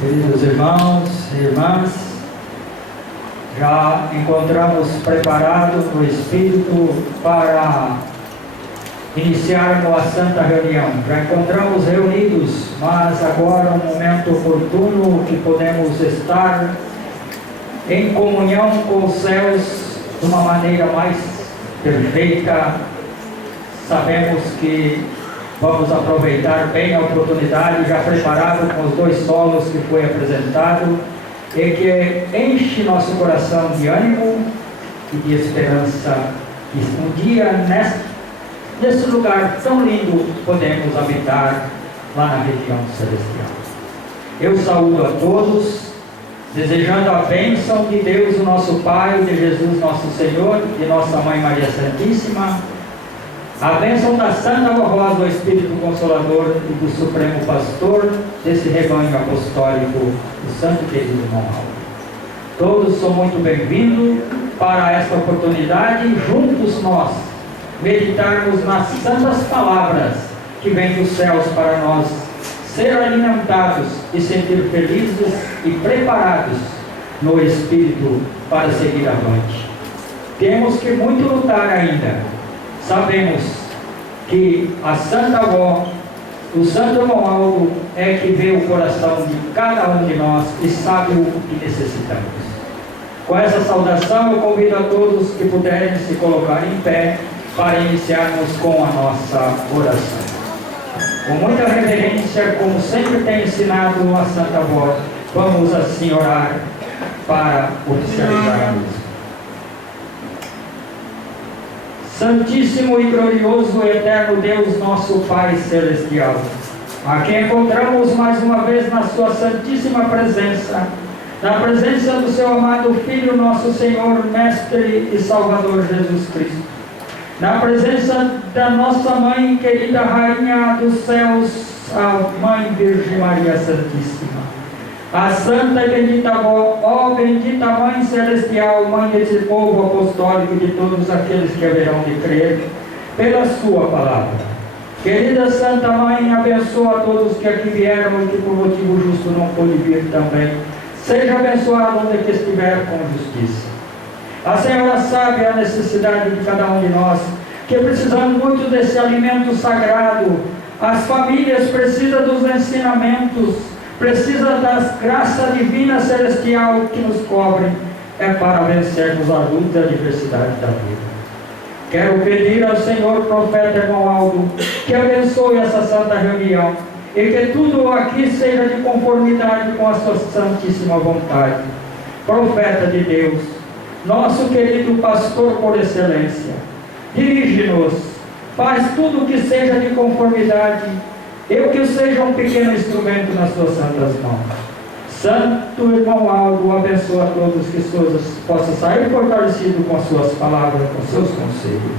Queridos irmãos e irmãs, já encontramos preparados no Espírito para iniciarmos a Santa Reunião. Já encontramos reunidos, mas agora é um momento oportuno que podemos estar em comunhão com os céus de uma maneira mais perfeita. Sabemos que vamos aproveitar bem a oportunidade, já preparado com os 2 solos que foi apresentado, e que enche nosso coração de ânimo e de esperança, que um dia nesse lugar tão lindo podemos habitar lá na região celestial. Eu saúdo a todos, desejando a bênção de Deus, o nosso Pai, de Jesus nosso Senhor, de nossa Mãe Maria Santíssima, a bênção da Santa Voz do Espírito Consolador e do Supremo Pastor desse rebanho apostólico, o Santo Querido Irmão Raul. Todos são muito bem-vindos para esta oportunidade, juntos nós meditarmos nas santas palavras que vêm dos céus para nós ser alimentados e sentir felizes e preparados no Espírito para seguir avante. Temos que muito lutar ainda. Sabemos que a Santa Avó, o Santo Irmão Aldo, é que vê o coração de cada um de nós e sabe o que necessitamos. Com essa saudação, eu convido a todos que puderem se colocar em pé para iniciarmos com a nossa oração. Com muita reverência, como sempre tem ensinado a Santa Avó, vamos assim orar para oficializar a missa. Santíssimo e glorioso e eterno Deus, nosso Pai Celestial, a quem encontramos mais uma vez na sua santíssima presença, na presença do seu amado Filho, nosso Senhor, Mestre e Salvador Jesus Cristo, na presença da nossa Mãe, querida Rainha dos Céus, a Mãe Virgem Maria Santíssima, a Santa e bendita Avó, ó bendita Mãe Celestial, Mãe desse povo apostólico e de todos aqueles que haverão de crer, pela sua palavra. Querida Santa Mãe, abençoa a todos que aqui vieram e que por motivo justo não pôde vir também. Seja abençoado onde que estiver com justiça. A Senhora sabe a necessidade de cada um de nós, que precisamos muito desse alimento sagrado. As famílias precisam dos ensinamentos, precisa da graça divina celestial que nos cobre, é para vencermos a luta e a adversidade da vida. Quero pedir ao Senhor profeta Irmão Aldo que abençoe essa santa reunião e que tudo aqui seja de conformidade com a sua santíssima vontade. Profeta de Deus, nosso querido pastor por excelência, dirige-nos, faz tudo o que seja de conformidade. Eu que eu seja um pequeno instrumento nas suas santas mãos. Santo Irmão Aldo, abençoa a todos, que possa sair fortalecido com as suas palavras, com seus conselhos.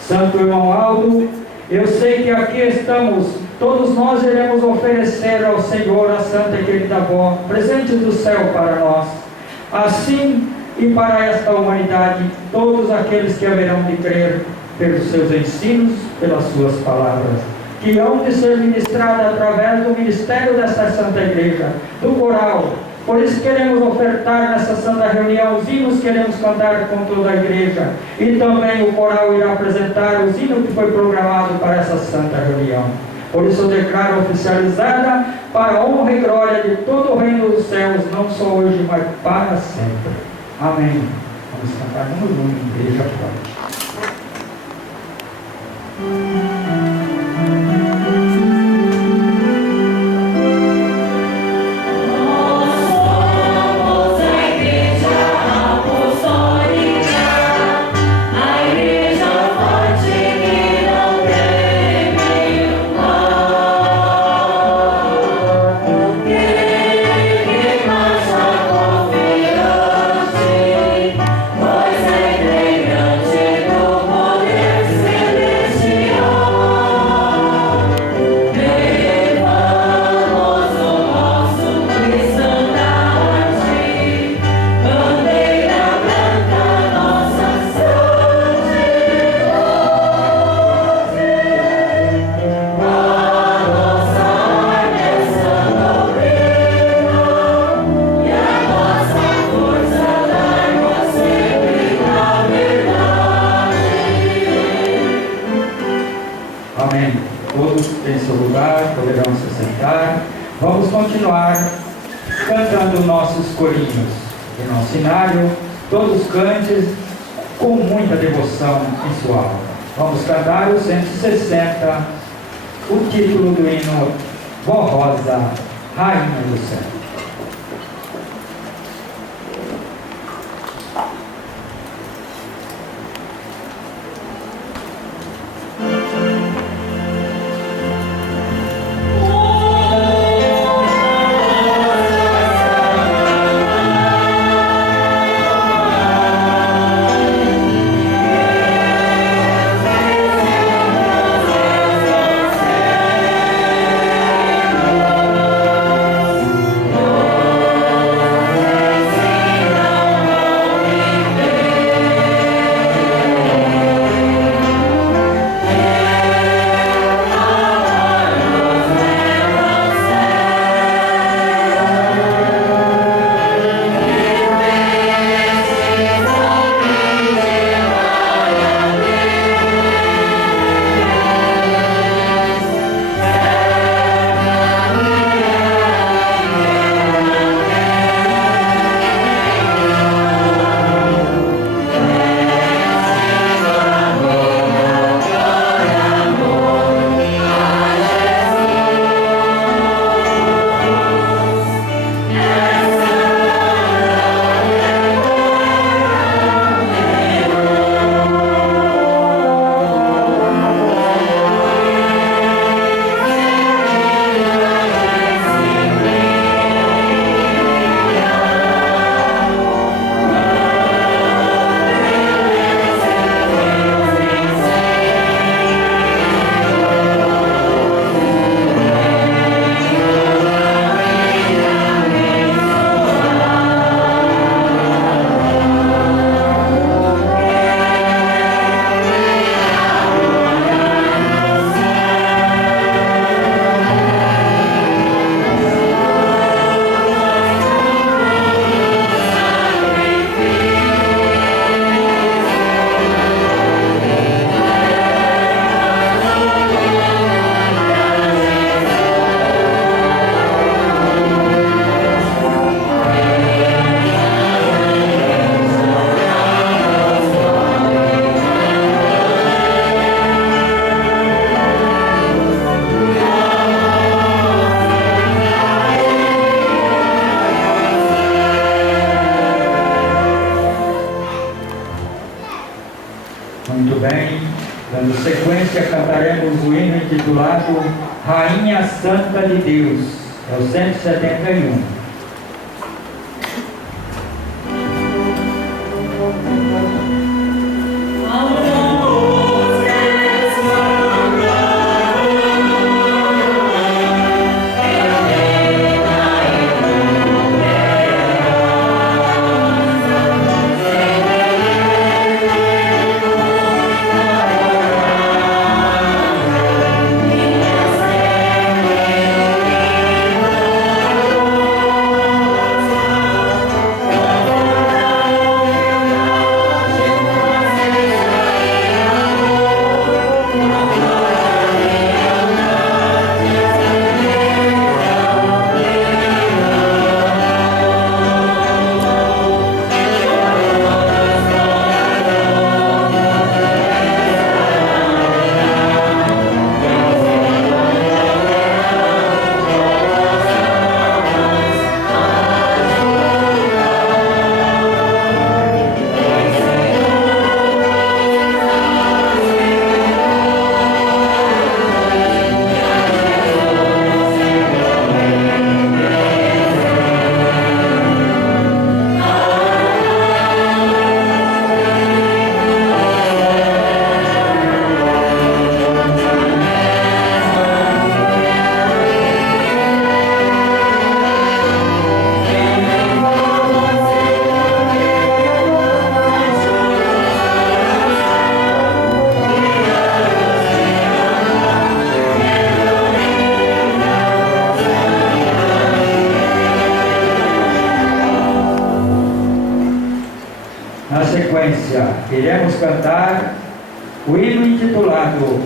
Santo Irmão Aldo, eu sei que aqui estamos, todos nós iremos oferecer ao Senhor a Santa e querida Avó, presente do céu para nós. Assim e para esta humanidade, todos aqueles que haverão de crer pelos seus ensinos, pelas suas palavras, que hão de ser ministradas através do ministério desta Santa Igreja, do coral. Por isso queremos ofertar nessa Santa Reunião os hinos, queremos cantar com toda a Igreja, e também o coral irá apresentar os hinos que foi programado para essa Santa Reunião. Por isso eu declaro oficializada para a honra e glória de todo o reino dos céus, não só hoje, mas para sempre. Amém. Vamos cantar no nome da Igreja forte. Pois a igreja chegou. Vamos continuar cantando nossos corinhos de nosso cenário, todos cantes com muita devoção em sua alma. Vamos cantar o 160, o título do hino Vó Rosa, Rainha do Céu. Muito bem, dando sequência, cantaremos o hino intitulado Rainha Santa de Deus, é o 171. Na sequência, iremos cantar o hino intitulado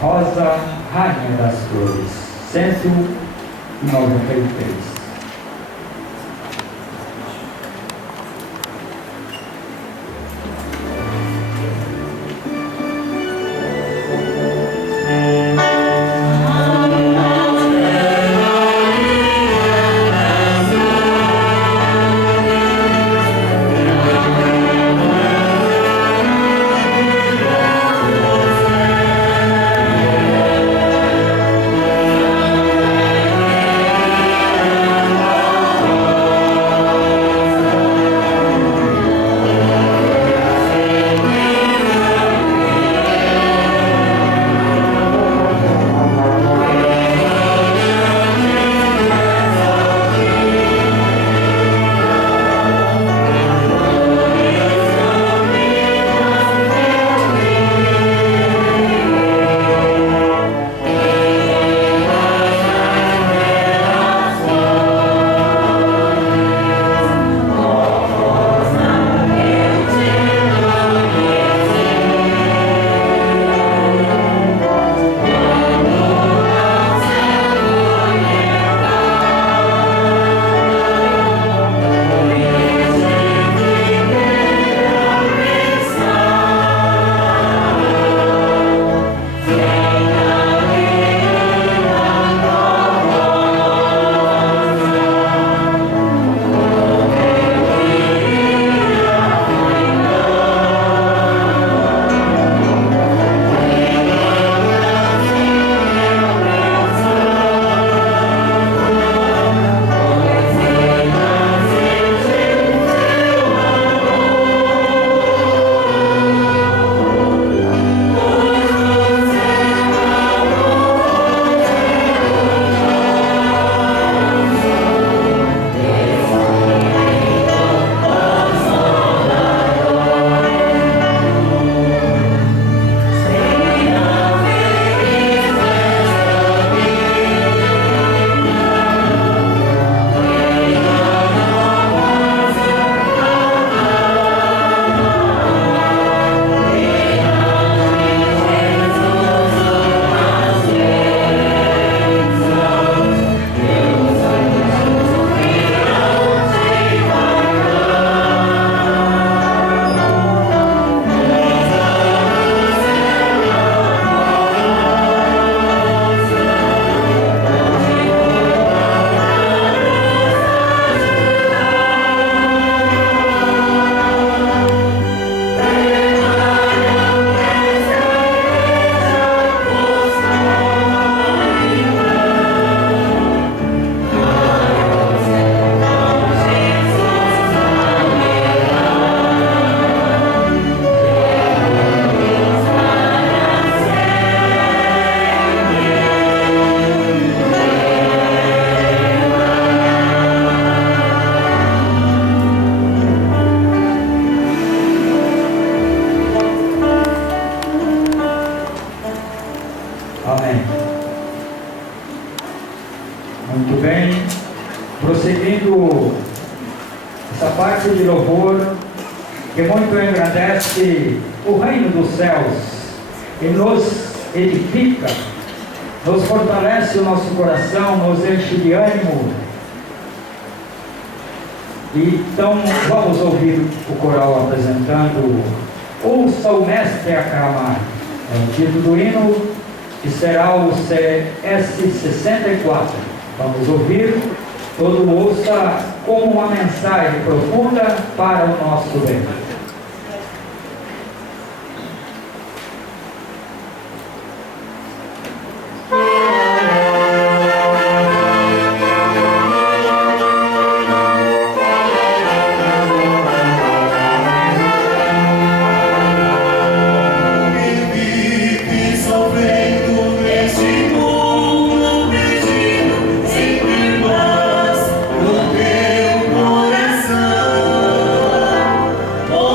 Rosa, Rainha das Flores, 93. Amém. Muito bem. Prosseguindo essa parte de louvor que muito engrandece o reino dos céus e nos edifica, nos fortalece o nosso coração, nos enche de ânimo. E então vamos ouvir o coral apresentando Ouça o Mestre aclamar. É o título do hino, que será o CS64. Vamos ouvir, todo ouça como uma mensagem profunda para o nosso bem. Oh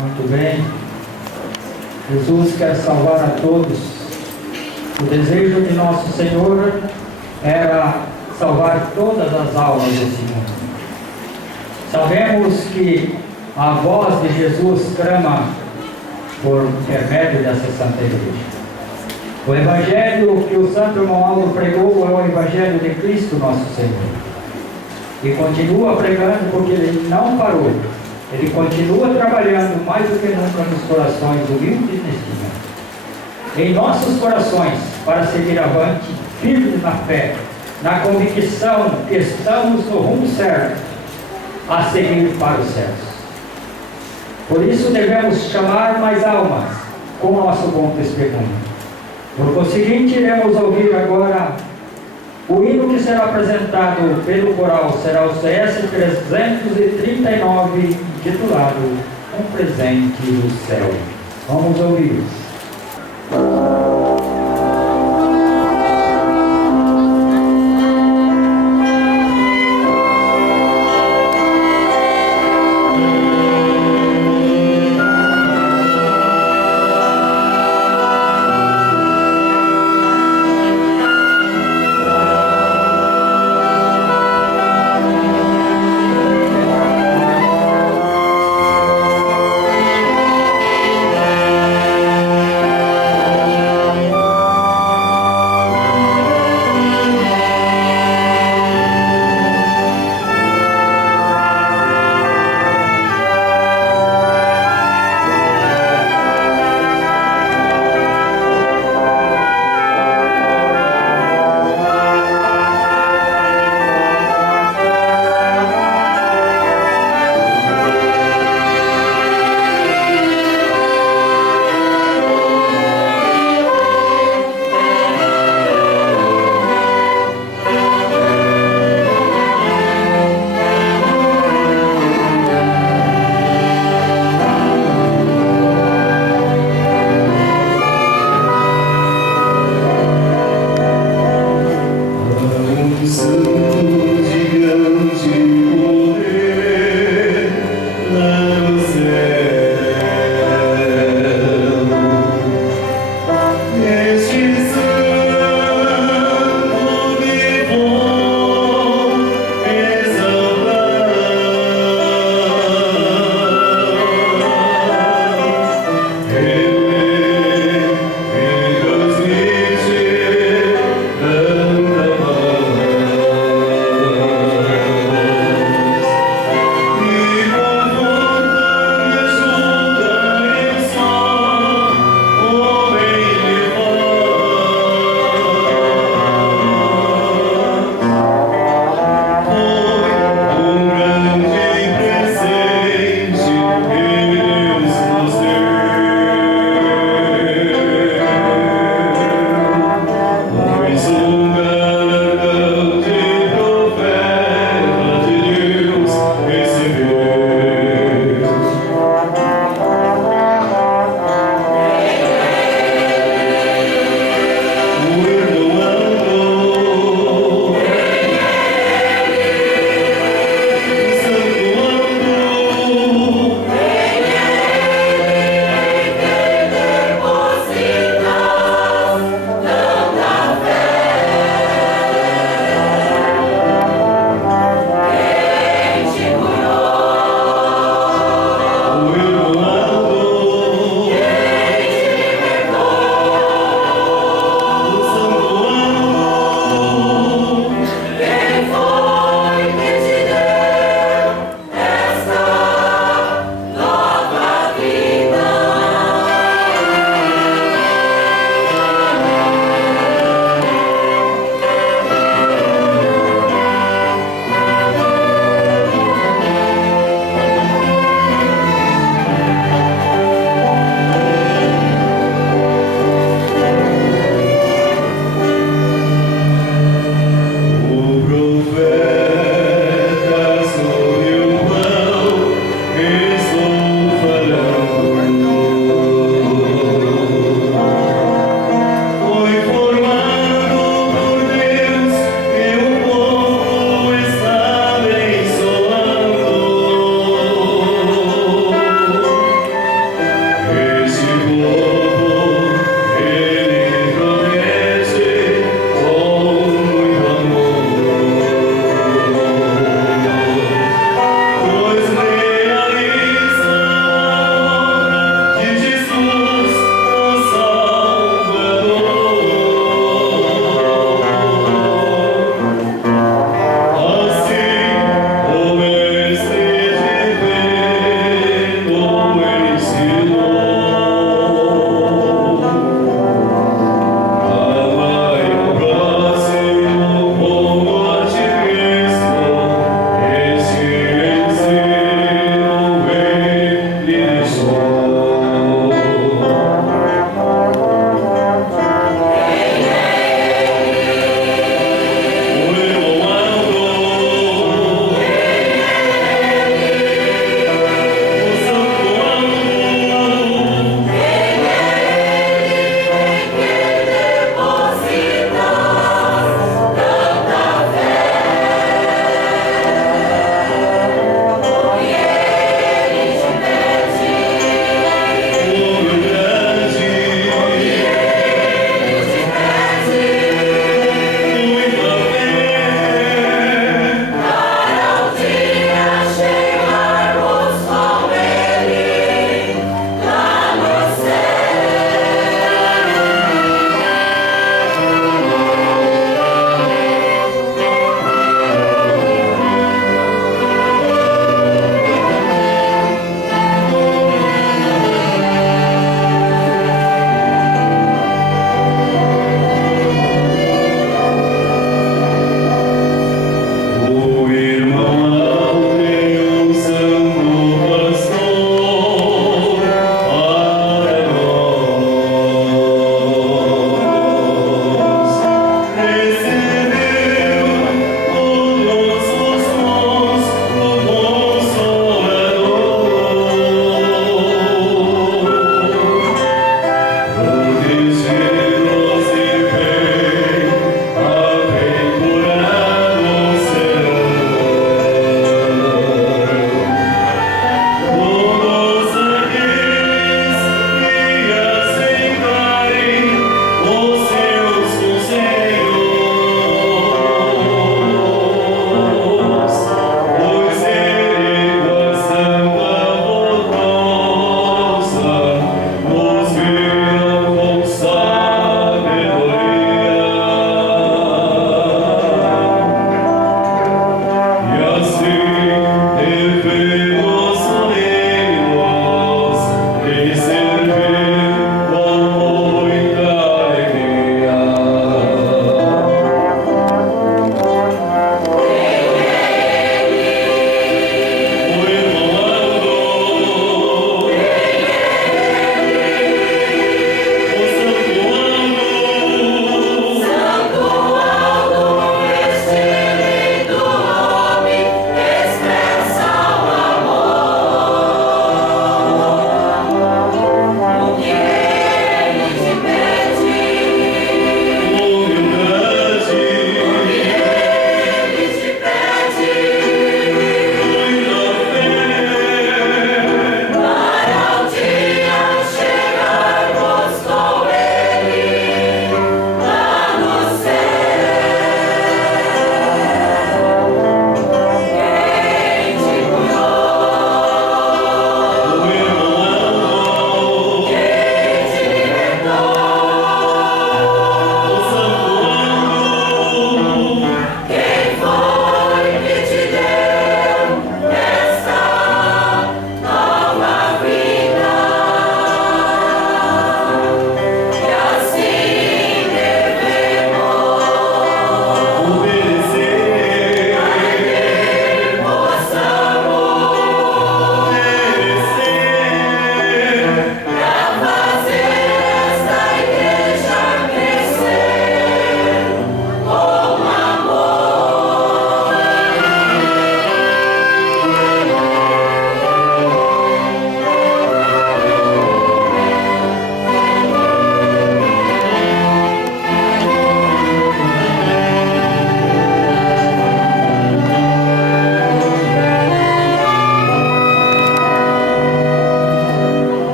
Muito bem. Jesus quer salvar a todos. O desejo de nosso Senhor era salvar todas as almas desse mundo. Sabemos que a voz de Jesus clama por intermédio dessa Santa Igreja. O Evangelho que o Santo Irmão Aldo pregou é o Evangelho de Cristo nosso Senhor. E continua pregando porque ele não parou. Ele continua trabalhando mais do que nunca nos corações humildes neste mundo. Em nossos corações, para seguir avante, firmes na fé, na convicção que estamos no rumo certo, a seguir para os céus. Por isso devemos chamar mais almas com o nosso bom testemunho. Por conseguinte, iremos ouvir agora o hino que será apresentado pelo coral, será o CS 339, intitulado Um Presente do Céu. Vamos ouvir.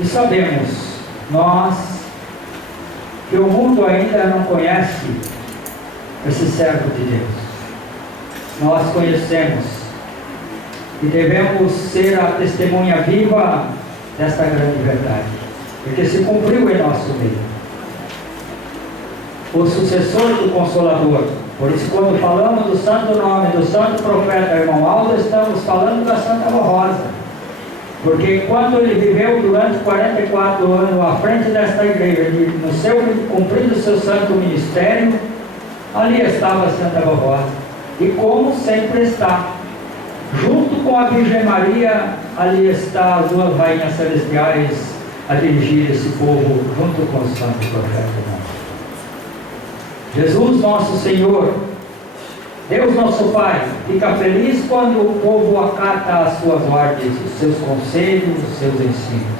E sabemos, nós, que o mundo ainda não conhece esse servo de Deus. Nós conhecemos e devemos ser a testemunha viva desta grande verdade, porque se cumpriu em nosso meio. O sucessor do Consolador. Por isso, quando falamos do santo nome do santo profeta irmão Aldo, estamos falando da Santa Rosa. Porque quando ele viveu durante 44 anos à frente desta igreja, cumprindo o seu santo ministério, ali estava a Santa Rosa. E como sempre está, junto com a Virgem Maria, ali está as duas rainhas celestiais a dirigir esse povo, junto com o santo profeta. Jesus nosso Senhor, Deus nosso Pai, fica feliz quando o povo acata as suas ordens, os seus conselhos, os seus ensinos.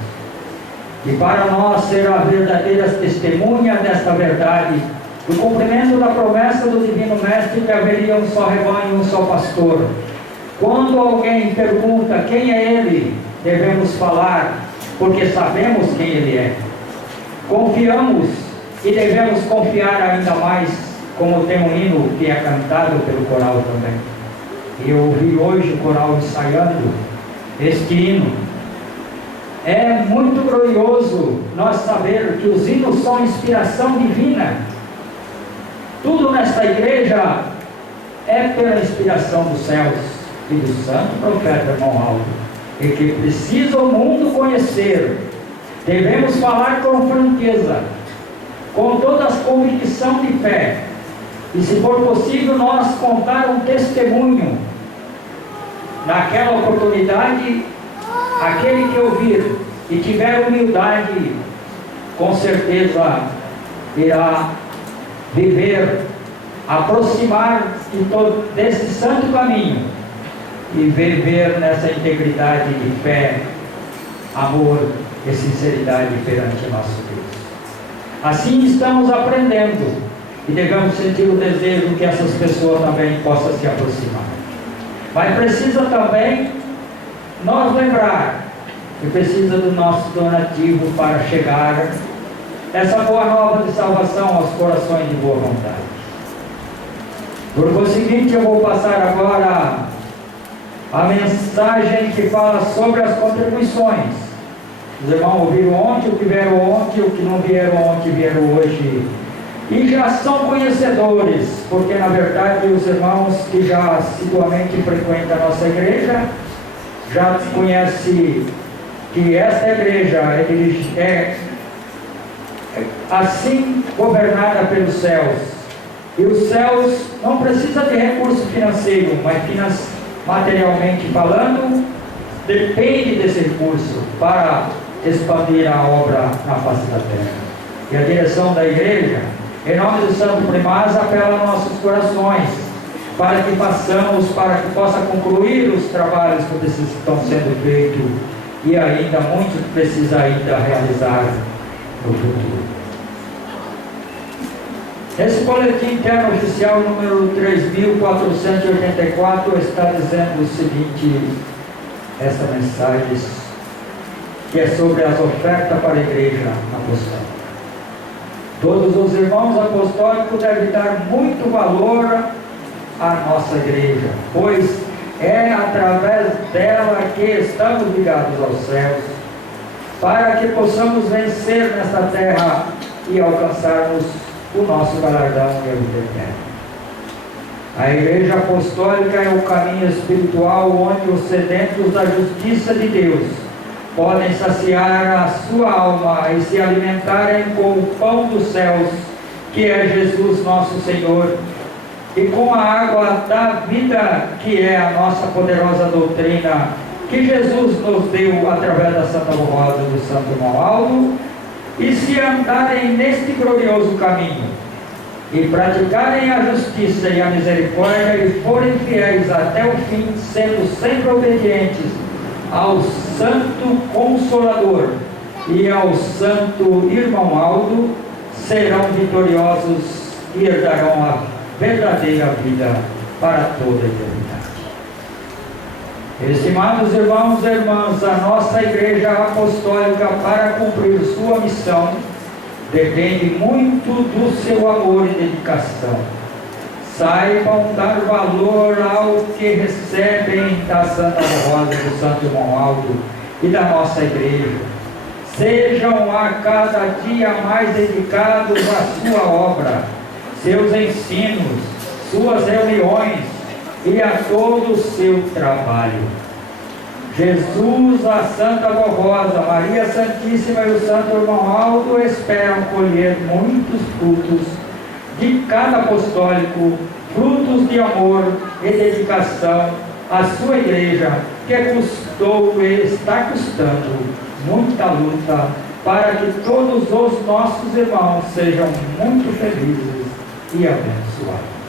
E para nós ser a verdadeira testemunha desta verdade, o cumprimento da promessa do Divino Mestre que haveria um só rebanho e um só pastor. Quando alguém pergunta quem é ele, devemos falar, porque sabemos quem ele é. Confiamos e devemos confiar ainda mais, como tem um hino que é cantado pelo coral também. E eu ouvi hoje o coral ensaiando este hino. É muito glorioso nós saber que os hinos são inspiração divina. Tudo nesta igreja é pela inspiração dos céus e do santo profeta irmão Aldo, e que precisa o mundo conhecer. Devemos falar com franqueza, com toda a convicção de fé, e se for possível nós contar um testemunho. Naquela oportunidade, aquele que ouvir e tiver humildade, com certeza irá viver, aproximar desse santo caminho e viver nessa integridade de fé, amor e sinceridade perante nosso Deus. Assim estamos aprendendo e devemos sentir o desejo que essas pessoas também possam se aproximar. Mas precisa também nós lembrar que precisa do nosso donativo para chegar essa boa nova de salvação aos corações de boa vontade. Por conseguinte, eu vou passar agora a mensagem que fala sobre as contribuições. Os irmãos ouviram ontem, o que vieram ontem, o que não vieram ontem, vieram hoje. E já são conhecedores, porque na verdade os irmãos que já assiduamente frequentam a nossa igreja, já conhecem que esta igreja é assim governada pelos céus. E os céus não precisam de recurso financeiro, mas materialmente falando, depende desse recurso para expandir a obra na face da terra. E a direção da igreja, em nome do Santo Primaz, apela a nossos corações, para que possa concluir os trabalhos que estão sendo feitos, e ainda muito precisa ainda realizar no futuro. Esse boletim interno oficial número 3.484 está dizendo o seguinte, essa mensagem, que é sobre as ofertas para a igreja apostólica. Todos os irmãos apostólicos devem dar muito valor à nossa igreja, pois é através dela que estamos ligados aos céus, para que possamos vencer nesta terra e alcançarmos o nosso galardão e a vida eterna. A igreja apostólica é o caminho espiritual onde os sedentos da justiça de Deus podem saciar a sua alma e se alimentarem com o pão dos céus, que é Jesus nosso Senhor, e com a água da vida, que é a nossa poderosa doutrina, que Jesus nos deu através da Santa Rosa do Santo Irmão Aldo, e se andarem neste glorioso caminho, e praticarem a justiça e a misericórdia, e forem fiéis até o fim, sendo sempre obedientes ao Santo Consolador e ao Santo Irmão Aldo, serão vitoriosos e herdarão a verdadeira vida para toda a eternidade. Estimados irmãos e irmãs, a nossa Igreja Apostólica, para cumprir sua missão, depende muito do seu amor e dedicação. Saibam dar valor ao que recebem da Santa Rosa, do Santo Romualdo e da nossa Igreja. Sejam a cada dia mais dedicados à sua obra, seus ensinos, suas reuniões e a todo o seu trabalho. Jesus, a Santa Rosa, Maria Santíssima e o Santo Romualdo esperam colher muitos frutos de cada apostólico, frutos de amor e dedicação à sua Igreja, que custou e está custando muita luta para que todos os nossos irmãos sejam muito felizes e abençoados.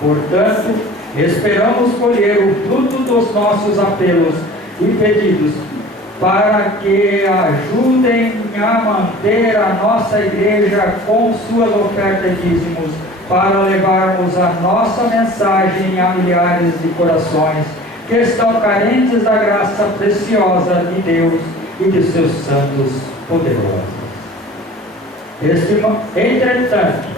Portanto, esperamos colher o fruto dos nossos apelos e pedidos para que ajudem a manter a nossa Igreja com suas ofertas e dízimos, para levarmos a nossa mensagem a milhares de corações que estão carentes da graça preciosa de Deus e de seus santos poderosos. Entretanto,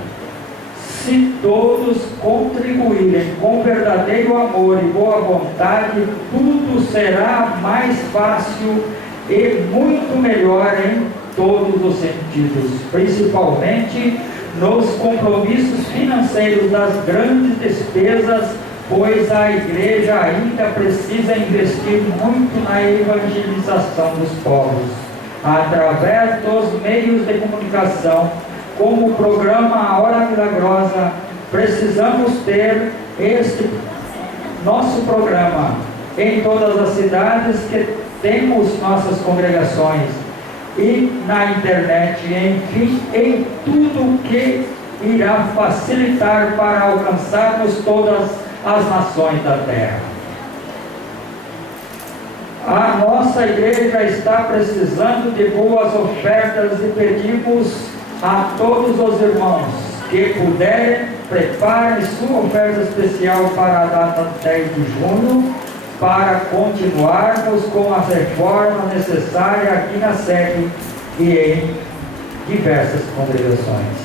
se todos contribuírem com verdadeiro amor e boa vontade, tudo será mais fácil e muito melhor em todos os sentidos, principalmente nos compromissos financeiros das grandes despesas, pois a Igreja ainda precisa investir muito na evangelização dos povos, através dos meios de comunicação, como o programa A Hora Milagrosa. Precisamos ter este nosso programa em todas as cidades que temos nossas congregações, e na internet, enfim, em tudo que irá facilitar para alcançarmos todas as nações da terra. A nossa Igreja está precisando de boas ofertas e pedimos a todos os irmãos que puderem, preparem sua oferta especial para a data 10 de junho, para continuarmos com as reformas necessárias aqui na sede e em diversas congregações.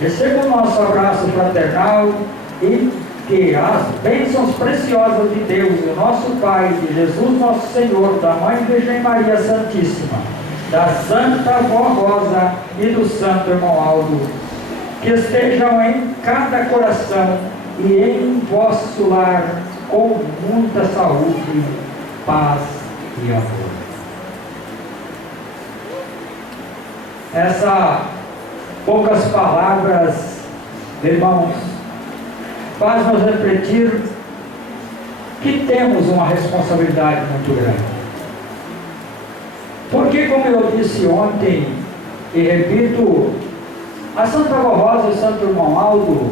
Receba o nosso abraço fraternal e que as bênçãos preciosas de Deus, o nosso Pai, de Jesus nosso Senhor, da Mãe Virgem Maria Santíssima, da Santa Vó Rosa e do Santo Romualdo, que estejam em cada coração e em vosso lar, com muita saúde, paz e amor. Essas poucas palavras, irmãos, faz-nos refletir que temos uma responsabilidade muito grande. Porque, como eu disse ontem, e repito, a Santa Rosa e o Santo Romualdo,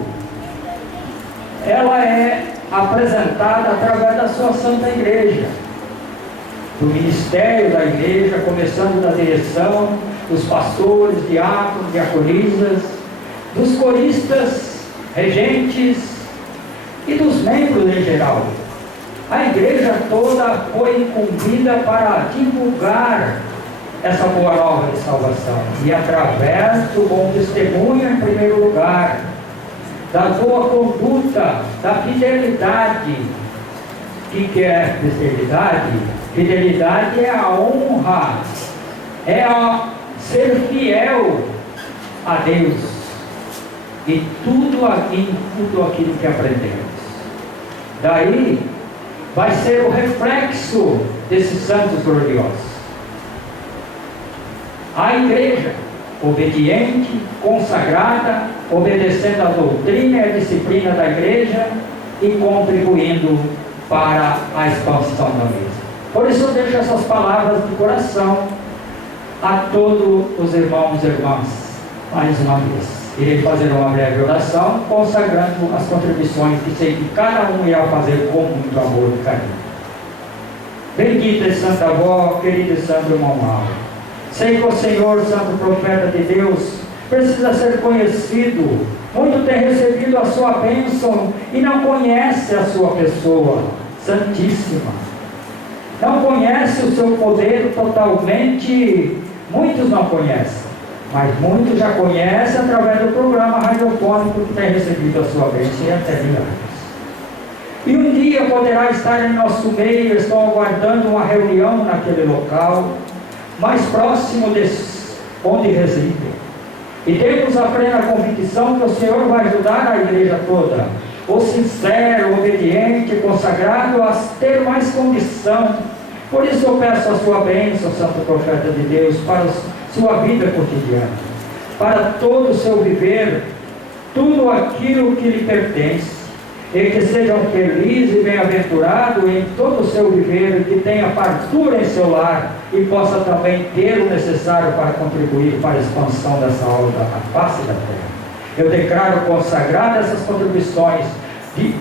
ela é apresentada através da sua Santa Igreja, do ministério da Igreja, começando da direção, dos pastores, diáconos, diaconisas, dos coristas, regentes e dos membros em geral. A Igreja toda foi incumbida para divulgar essa boa nova de salvação, e através do bom testemunho, em primeiro lugar, da boa conduta, da fidelidade. O que é fidelidade? Fidelidade é a honra, é a ser fiel a Deus e tudo aquilo que aprendemos. Daí vai ser o reflexo desses santos gloriosos. A Igreja obediente, consagrada, obedecendo a doutrina e a disciplina da Igreja e contribuindo para a expansão da mesma. Por isso eu deixo essas palavras de coração a todos os irmãos e irmãs. Mais uma vez, irei fazer uma breve oração, consagrando as contribuições que sei que cada um irá fazer com muito amor e carinho. Bendita e Santa Avó, querido e Santo Romualdo, sei que o Senhor, Santo Profeta de Deus, precisa ser conhecido Muito tem recebido a sua bênção e não conhece a sua pessoa santíssima. Não conhece o seu poder totalmente. Muitos não conhecem, mas muitos já conhecem através do programa radiofônico que tem recebido a sua bênção e até milagres. E um dia poderá estar em nosso meio. Estou aguardando uma reunião naquele local, mais próximo de onde reside. E temos a plena convicção que o Senhor vai ajudar a igreja toda, o sincero, obediente, consagrado, a ter mais condição. Por isso eu peço a sua bênção, Santo Profeta de Deus, para a sua vida cotidiana, para todo o seu viver, tudo aquilo que lhe pertence, e que sejam felizes e bem-aventurados em todo o seu viver, que tenha fartura em seu lar e possa também ter o necessário para contribuir para a expansão dessa obra na face da terra. Eu declaro consagradas essas contribuições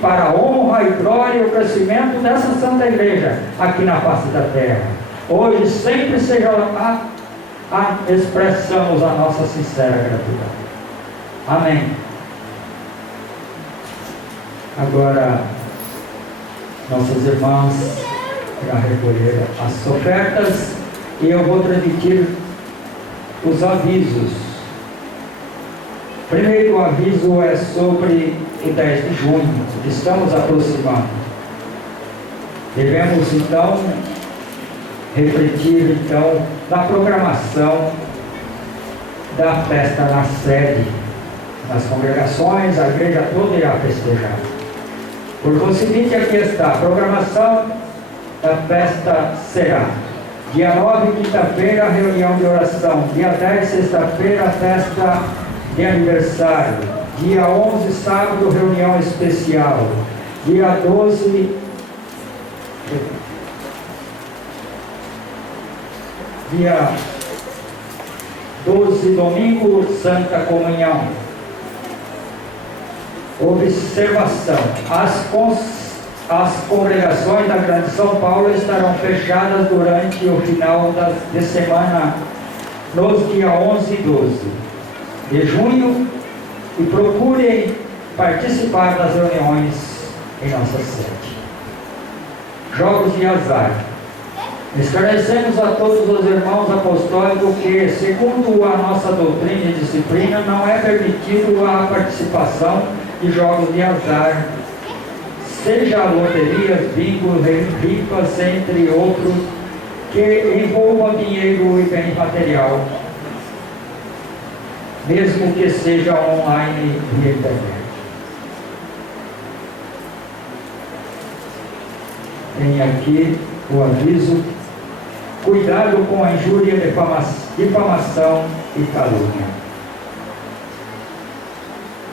para a honra e glória e o crescimento dessa Santa Igreja aqui na face da terra. Hoje sempre seja expressamos a nossa sincera gratidão. Amém. Agora, nossas irmãs já recolheram as ofertas e eu vou transmitir os avisos. Primeiro aviso é sobre o 10 de junho, que estamos aproximando. Devemos então refletir na programação da festa na sede, nas congregações, a igreja toda irá festejar. Por conseguinte, aqui está, a programação da festa será: dia 9, quinta-feira, reunião de oração; dia 10, sexta-feira, festa de aniversário; dia 11, sábado, reunião especial; dia 12, domingo, Santa Comunhão. Observação: as congregações da Grande São Paulo estarão fechadas durante o final de semana, nos dias 11 e 12 de junho, e procurem participar das reuniões em nossa sede. Jogos de azar. Esclarecemos a todos os irmãos apostólicos que, segundo a nossa doutrina e disciplina, não é permitido a participação de jogos de azar, seja loterias, bingos, rifas, entre outros, que envolvam dinheiro e bem material, mesmo que seja online via internet. Tem aqui o aviso: cuidado com a injúria, difamação e calúnia.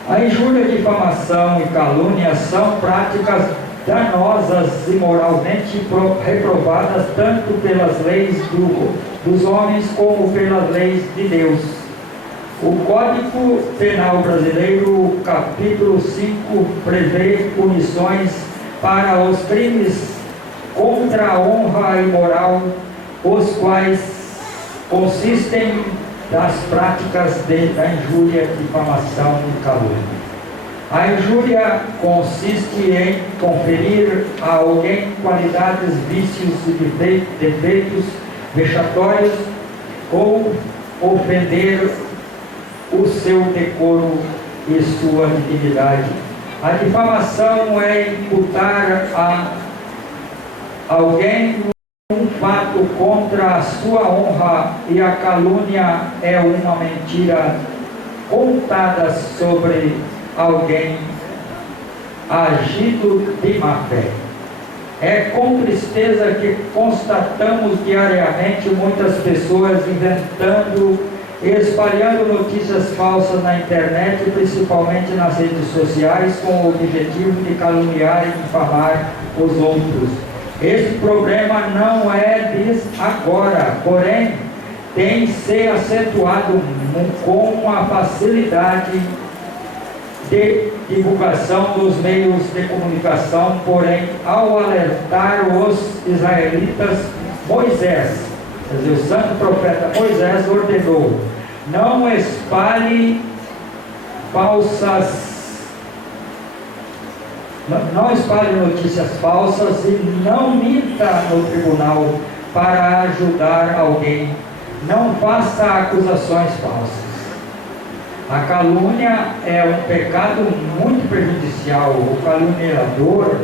A injúria, difamação e calúnia são práticas danosas e moralmente reprovadas tanto pelas leis dos homens como pelas leis de Deus. O Código Penal Brasileiro, capítulo 5, prevê punições para os crimes contra a honra e moral, os quais consistem das práticas da injúria, difamação e calúnia. A injúria consiste em conferir a alguém qualidades, vícios e defeitos vexatórios ou ofender o seu decoro e sua dignidade. A difamação é imputar a alguém um fato contra a sua honra, e a calúnia é uma mentira contada sobre alguém agido de má fé. É com tristeza que constatamos diariamente muitas pessoas inventando e espalhando notícias falsas na internet, principalmente nas redes sociais, com o objetivo de caluniar e difamar os outros. Esse problema não é de agora, porém tem se acentuado com a facilidade de divulgação dos meios de comunicação. Porém, ao alertar os israelitas, Moisés, quer dizer, o santo profeta Moisés, ordenou: não espalhe notícias falsas e não minta no tribunal para ajudar alguém. Não faça acusações falsas. A calúnia é um pecado muito prejudicial. O caluniador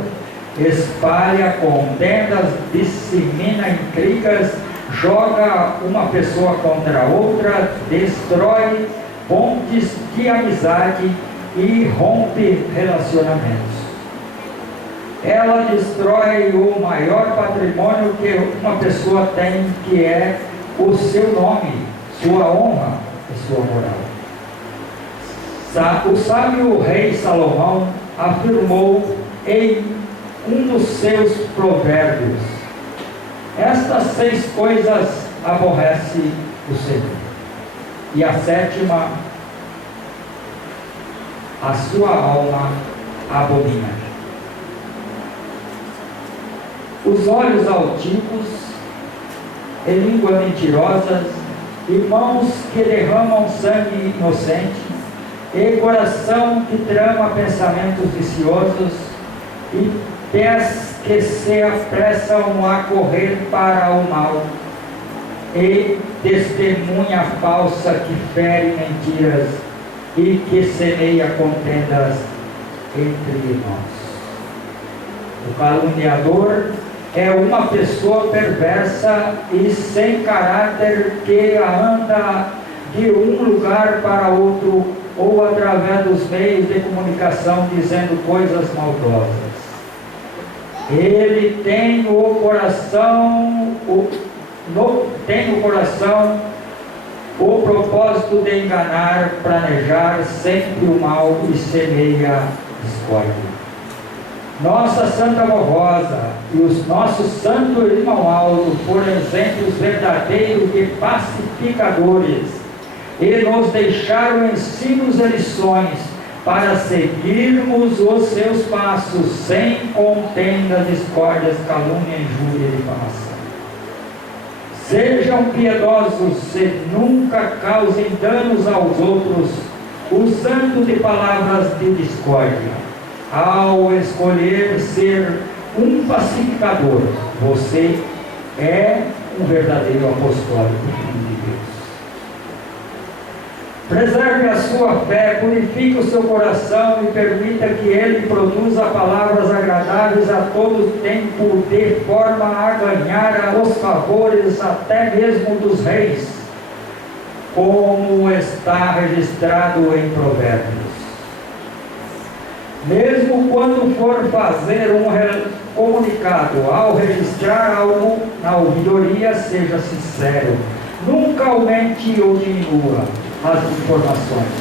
espalha contendas, dissemina intrigas, joga uma pessoa contra outra, destrói pontes de amizade e rompe relacionamentos. Ela destrói o maior patrimônio que uma pessoa tem, que é o seu nome, sua honra e sua moral. O sábio rei Salomão afirmou em um dos seus provérbios: estas 6 coisas aborrece o Senhor, e a 7ª a sua alma abomina: os olhos altivos e língua mentirosas, e mãos que derramam sangue inocente, e coração que trama pensamentos viciosos, e pés que se apressam a correr para o mal, e testemunha falsa que fere mentiras e que semeia contendas entre nós. O caluniador é uma pessoa perversa e sem caráter que anda de um lugar para outro ou através dos meios de comunicação dizendo coisas maldosas. Ele tem no coração o propósito de enganar, planejar sempre o mal e semeia discórdia. Nossa Santa Rosa e os nossos santo irmão Aldo foram exemplos verdadeiros de pacificadores e nos deixaram ensinos e lições para seguirmos os seus passos sem contenda, discórdias, calúnia, injúria e difamação. Sejam piedosos e nunca causem danos aos outros, usando de palavras de discórdia. Ao escolher ser um pacificador, você é um verdadeiro apostólico de Deus. Preserve a sua fé, purifique o seu coração e permita que ele produza palavras agradáveis a todo tempo, de forma a ganhar os favores até mesmo dos reis, como está registrado em Provérbios. Mesmo quando for fazer um comunicado, ao registrar algo na ouvidoria, seja sincero. Nunca aumente ou diminua as informações.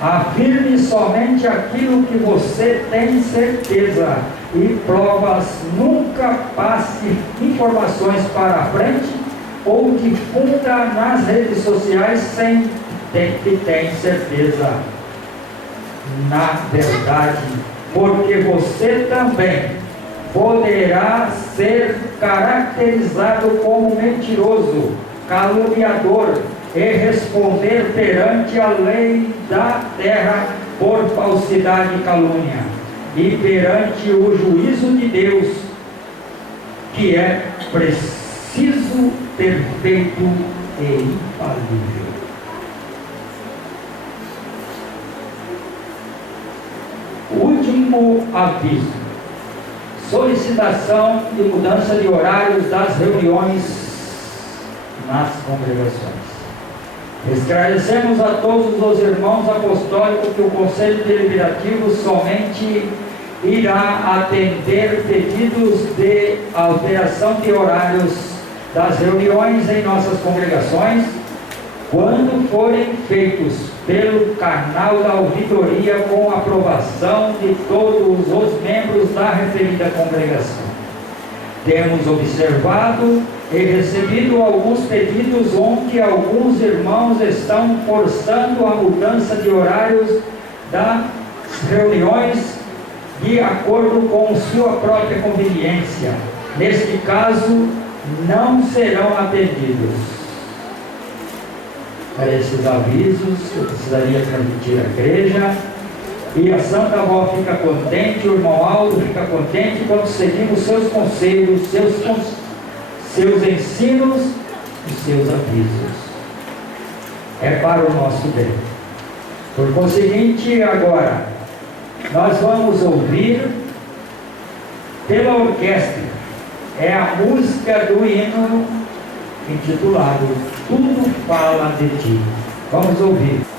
Afirme somente aquilo que você tem certeza e provas. Nunca passe informações para a frente ou difunda nas redes sociais sem que tenha certeza. Na verdade, porque você também poderá ser caracterizado como mentiroso, caluniador e responder perante a lei da terra por falsidade e calúnia, e perante o juízo de Deus, que é preciso, perfeito e infalível. Último aviso: solicitação de mudança de horários das reuniões nas congregações. Esclarecemos a todos os irmãos apostólicos que o Conselho Deliberativo somente irá atender pedidos de alteração de horários das reuniões em nossas congregações quando forem feitos pelo canal da ouvidoria com aprovação de todos os membros da referida congregação. Temos observado e recebido alguns pedidos onde alguns irmãos estão forçando a mudança de horários das reuniões de acordo com sua própria conveniência. Neste caso, não serão atendidos. a esses avisos, eu precisaria transmitir à igreja. E a Santa Avó fica contente, o irmão Aldo fica contente quando seguimos seus conselhos, seus ensinos e seus avisos. É para o nosso bem. Por conseguinte, agora, nós vamos ouvir pela orquestra, é a música do hino intitulado Tudo Fala de Ti. Vamos ouvir.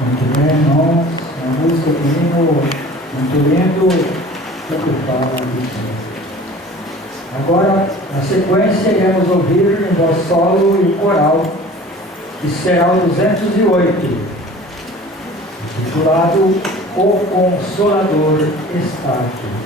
Muito bem, irmãos. A música do hino muito lindo, tanto fala disso. Agora, na sequência, iremos ouvir em voz solo e coral, que será o 208, titulado O Consolador está aqui.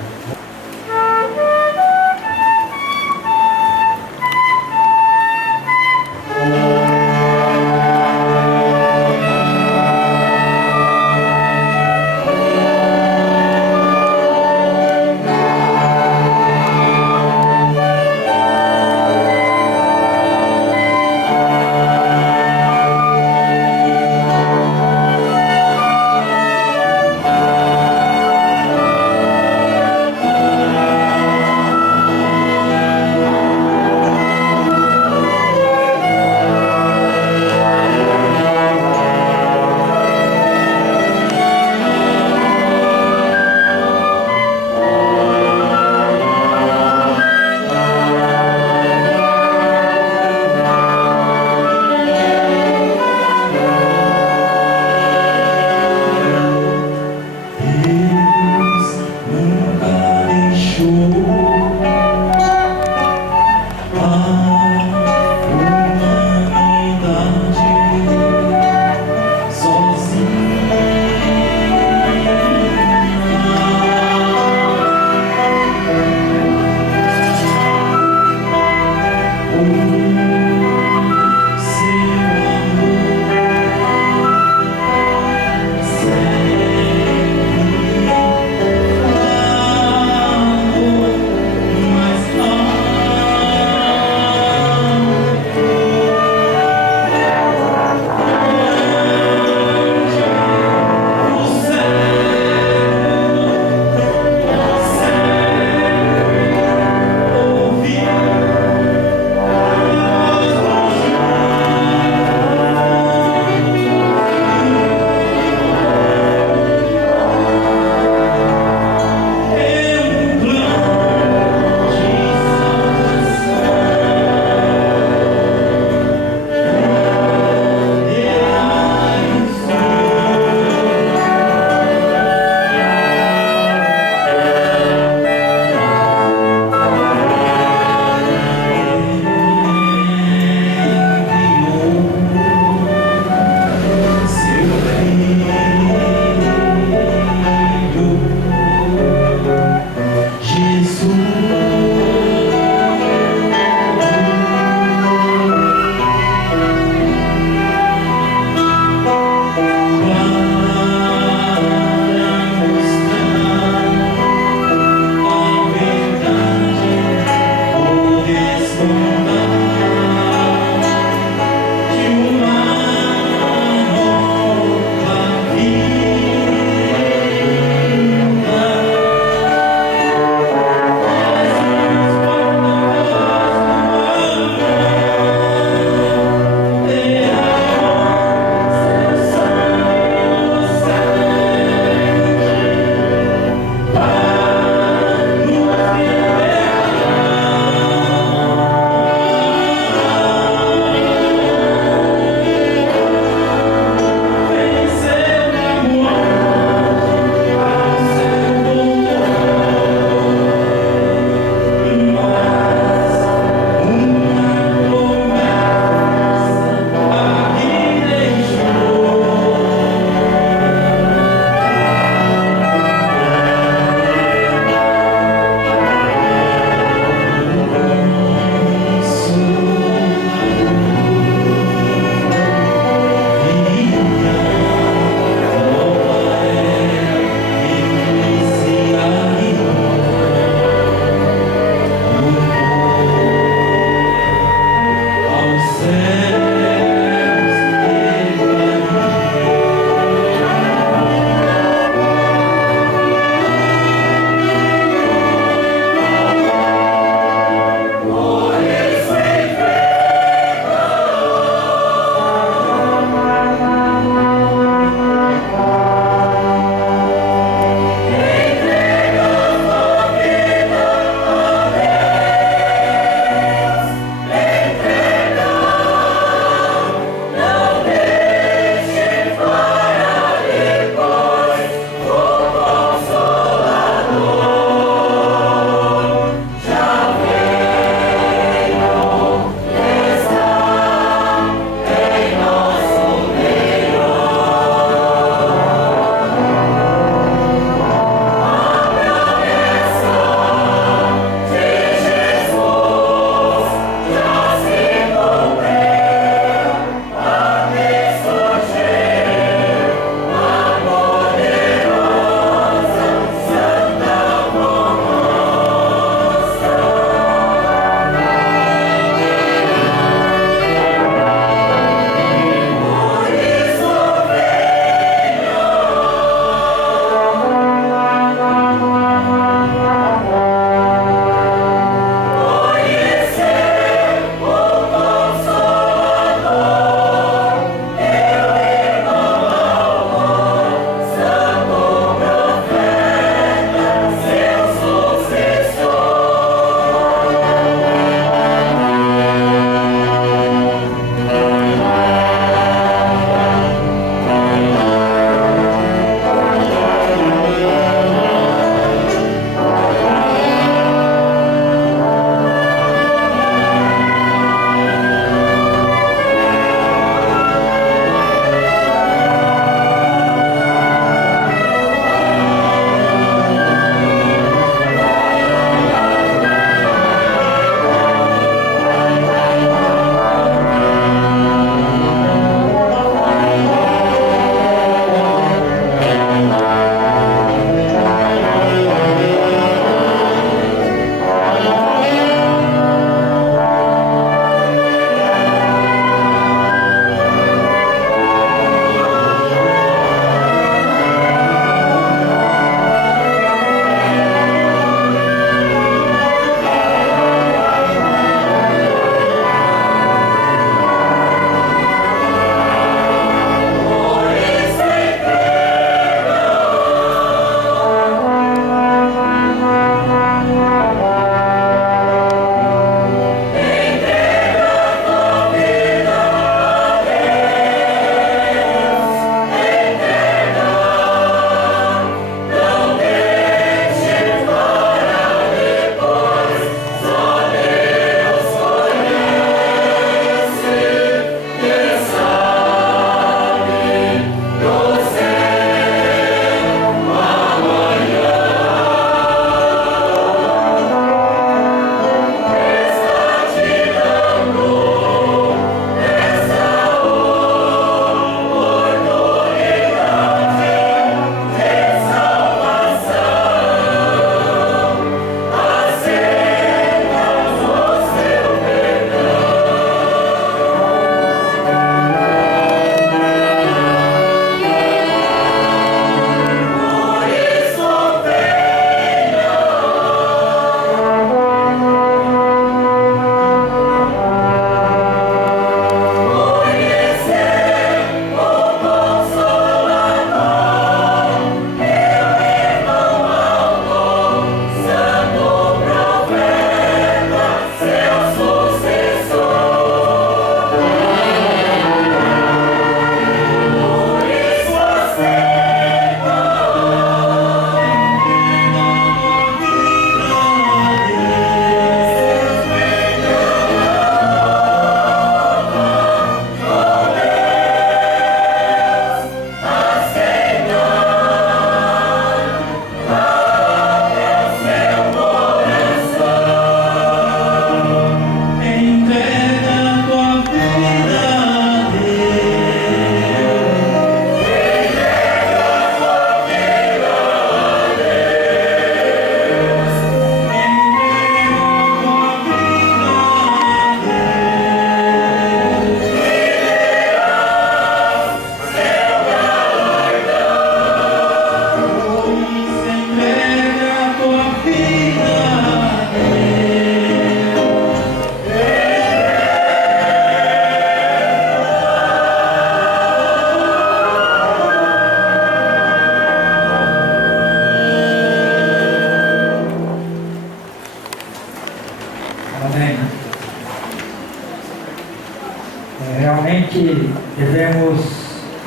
realmente devemos,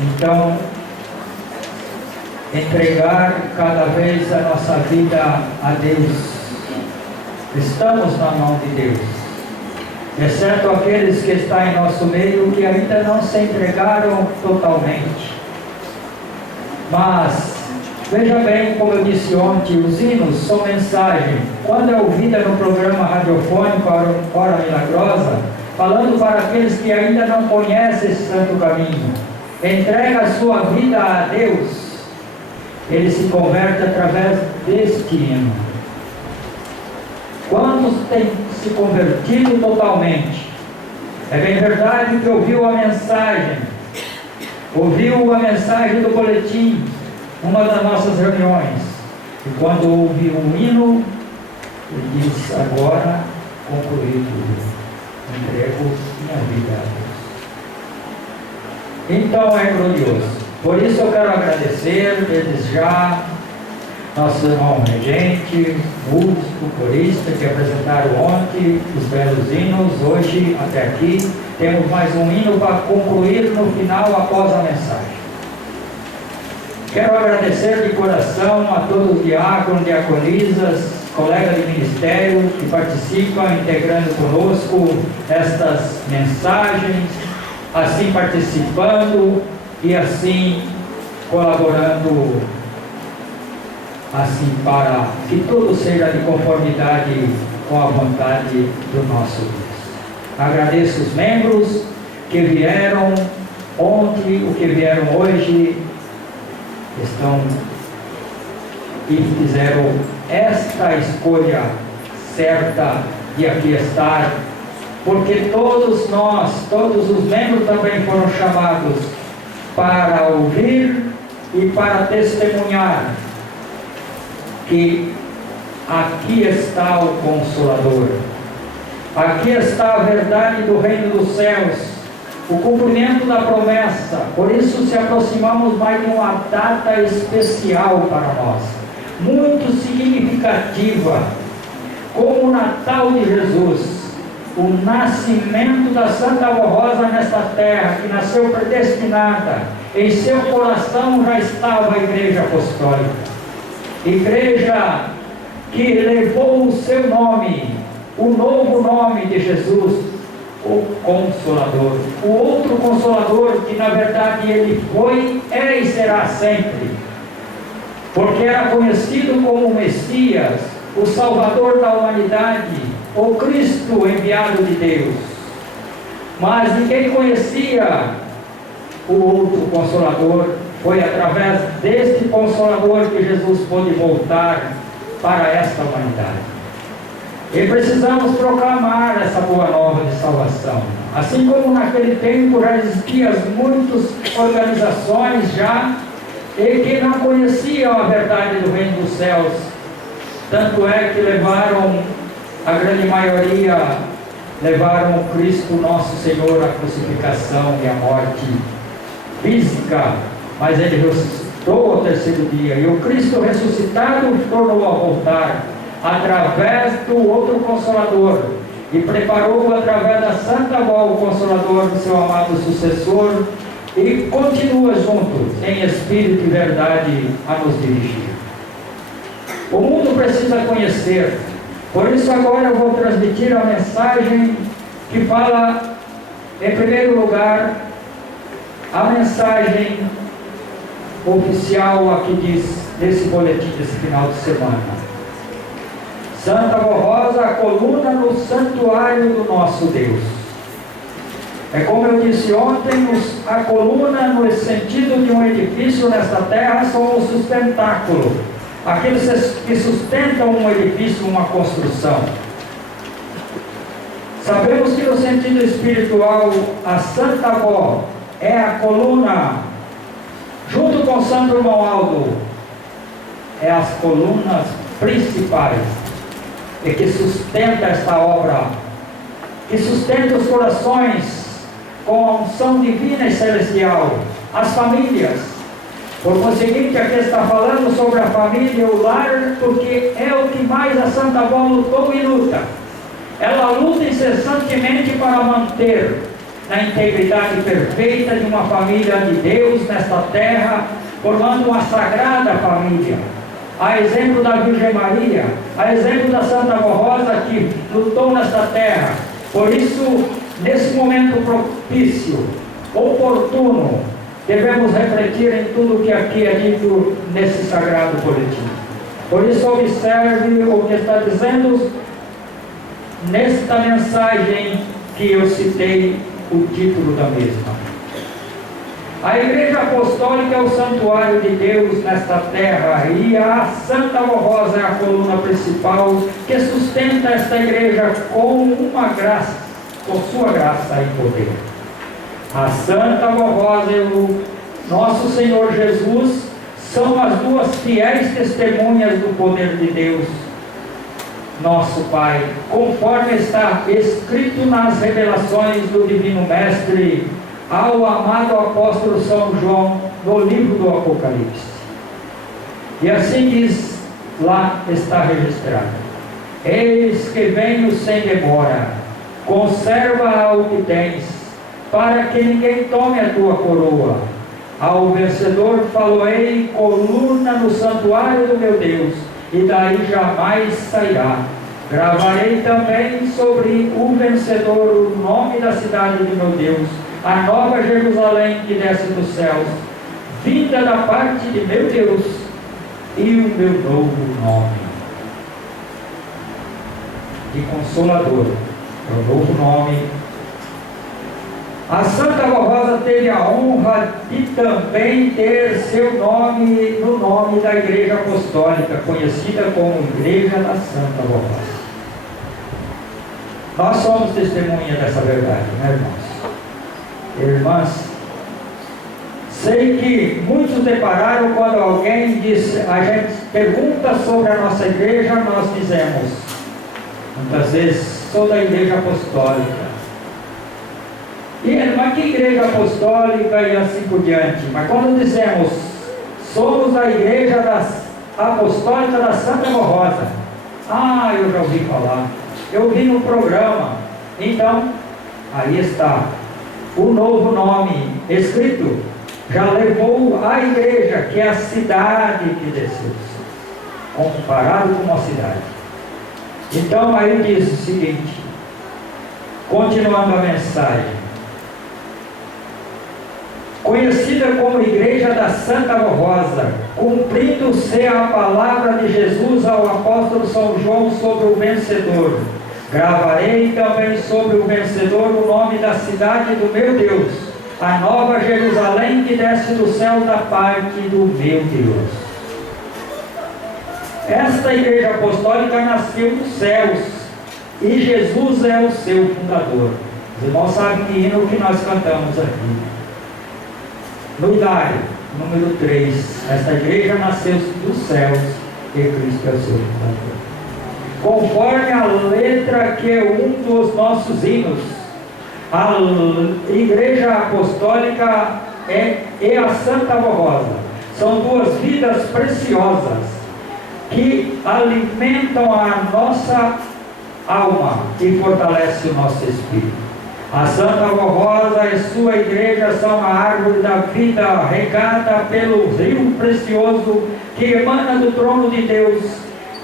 então, entregar cada vez a nossa vida a Deus. Estamos na mão de Deus, exceto aqueles que estão em nosso meio que ainda não se entregaram totalmente. Mas, veja bem, como eu disse ontem, os hinos são mensagem. Quando é ouvida no programa radiofônico Hora Milagrosa, falando para aqueles que ainda não conhecem esse santo caminho, entrega a sua vida a Deus, ele se converte através deste hino. Quantos têm se convertido totalmente? É bem verdade que ouviu a mensagem do boletim, uma das nossas reuniões, e quando ouviu o hino, ele diz: agora concluí tudo, entrego minha vida a Deus. Então é glorioso. Por isso eu quero agradecer desde já nosso irmão regente, músico, corista, que apresentaram ontem os belos hinos. Hoje, até aqui, temos mais um hino para concluir no final, após a mensagem. Quero agradecer de coração a todos os diáconos, diaconisas, colegas de ministério que participam, integrando conosco estas mensagens, assim participando e assim colaborando, assim para que tudo seja de conformidade com a vontade do nosso Deus. Agradeço os membros que vieram ontem, o que vieram hoje, estão e fizeram esta escolha certa de aqui estar, porque todos nós, todos os membros também foram chamados para ouvir e para testemunhar que aqui está o Consolador, aqui está a verdade do reino dos céus, o cumprimento da promessa. Por isso se aproximamos mais de uma data especial para nós, muito significativa, como o Natal de Jesus, o nascimento da Santa Rosa nesta terra, que nasceu predestinada. Em seu coração já estava a Igreja Apostólica, Igreja que levou o seu nome, o novo nome de Jesus, o Consolador. O outro Consolador que na verdade ele foi, é e será sempre, porque era conhecido como o Messias, o Salvador da humanidade, o Cristo enviado de Deus. Mas ninguém conhecia o outro Consolador. Foi através deste Consolador que Jesus pôde voltar para esta humanidade. E precisamos proclamar essa boa nova de salvação. Assim como naquele tempo já existiam muitas organizações já, e que não conheciam a verdade do reino dos céus. Tanto é que levaram, a grande maioria, levaram o Cristo nosso Senhor à crucificação e à morte física, mas ele ressuscitou ao terceiro dia, e o Cristo ressuscitado tornou a voltar através do outro Consolador, e preparou através da Santa Voz o Consolador do seu amado sucessor, e continua junto, em espírito e verdade, a nos dirigir. O mundo precisa conhecer, por isso agora eu vou transmitir a mensagem que fala, em primeiro lugar, a mensagem oficial aqui diz, desse boletim desse final de semana. Santa Rosa, a coluna no santuário do nosso Deus. É como eu disse ontem, a coluna no sentido de um edifício nesta terra são o sustentáculo, aqueles que sustentam um edifício, uma construção. Sabemos que no sentido espiritual, a Santa Vó é a coluna, junto com Santo Irmão Aldo, é as colunas principais, e que sustenta esta obra, que sustenta os corações com a unção divina e celestial, as famílias. Por conseguinte, aqui está falando sobre a família e o lar, porque é o que mais a Santa Vó lutou e luta. Ela luta incessantemente para manter na integridade perfeita de uma família de Deus nesta terra, formando uma sagrada família. A exemplo da Virgem Maria, a exemplo da Santa Avó Rosa que lutou nesta terra. Por isso, nesse momento propício, oportuno, devemos refletir em tudo que aqui é dito nesse sagrado coletivo. Por isso, observe o que está dizendo nesta mensagem que eu citei o título da mesma. A Igreja Apostólica é o santuário de Deus nesta terra, e a Santa Avó Rosa é a coluna principal que sustenta esta igreja com uma graça, com sua graça e poder. A Santa Avó Rosa e o nosso Senhor Jesus são as duas fiéis testemunhas do poder de Deus, nosso Pai, conforme está escrito nas revelações do Divino Mestre ao amado apóstolo São João, no livro do Apocalipse. E assim diz, lá está registrado: eis que venho sem demora, conserva o que tens, para que ninguém tome a tua coroa. Ao vencedor faloei coluna no santuário do meu Deus, e daí jamais sairá. Gravarei também sobre o vencedor o nome da cidade de meu Deus, a nova Jerusalém que desce dos céus, vinda da parte de meu Deus, e o meu novo nome. De Consolador, é o novo nome. A Santa Avó Rosa teve a honra de também ter seu nome no nome da Igreja Apostólica, conhecida como Igreja da Santa Avó Rosa. Nós somos testemunha dessa verdade, né, irmãos? Irmãs, sei que muitos depararam quando alguém diz, a gente pergunta sobre a nossa igreja, nós dizemos, muitas vezes, sou da Igreja Apostólica. E irmã, que Igreja Apostólica e assim por diante. Mas quando dizemos, somos a Igreja Apostólica da Santa Avó Rosa, eu já ouvi falar, eu vi no programa. Então, aí está o novo nome escrito, já levou a igreja, que é a cidade que desceu, comparado com uma cidade. Então aí diz o seguinte, continuando a mensagem: conhecida como Igreja da Santa Avó Rosa, cumprindo-se a palavra de Jesus ao apóstolo São João sobre o vencedor. Gravarei também sobre o vencedor o nome da cidade do meu Deus, a nova Jerusalém que desce do céu da parte do meu Deus. Esta Igreja Apostólica nasceu dos céus, e Jesus é o seu fundador. Os irmãos sabem que hino que nós cantamos aqui. No Hilário, número 3, esta igreja nasceu dos céus, e Cristo é o seu fundador. Conforme a letra que é um dos nossos hinos, a Igreja Apostólica e a Santa Avó Rosa são duas vidas preciosas que alimentam a nossa alma e fortalecem o nosso espírito. A Santa Avó Rosa e sua igreja são a árvore da vida regada pelo rio precioso que emana do trono de Deus,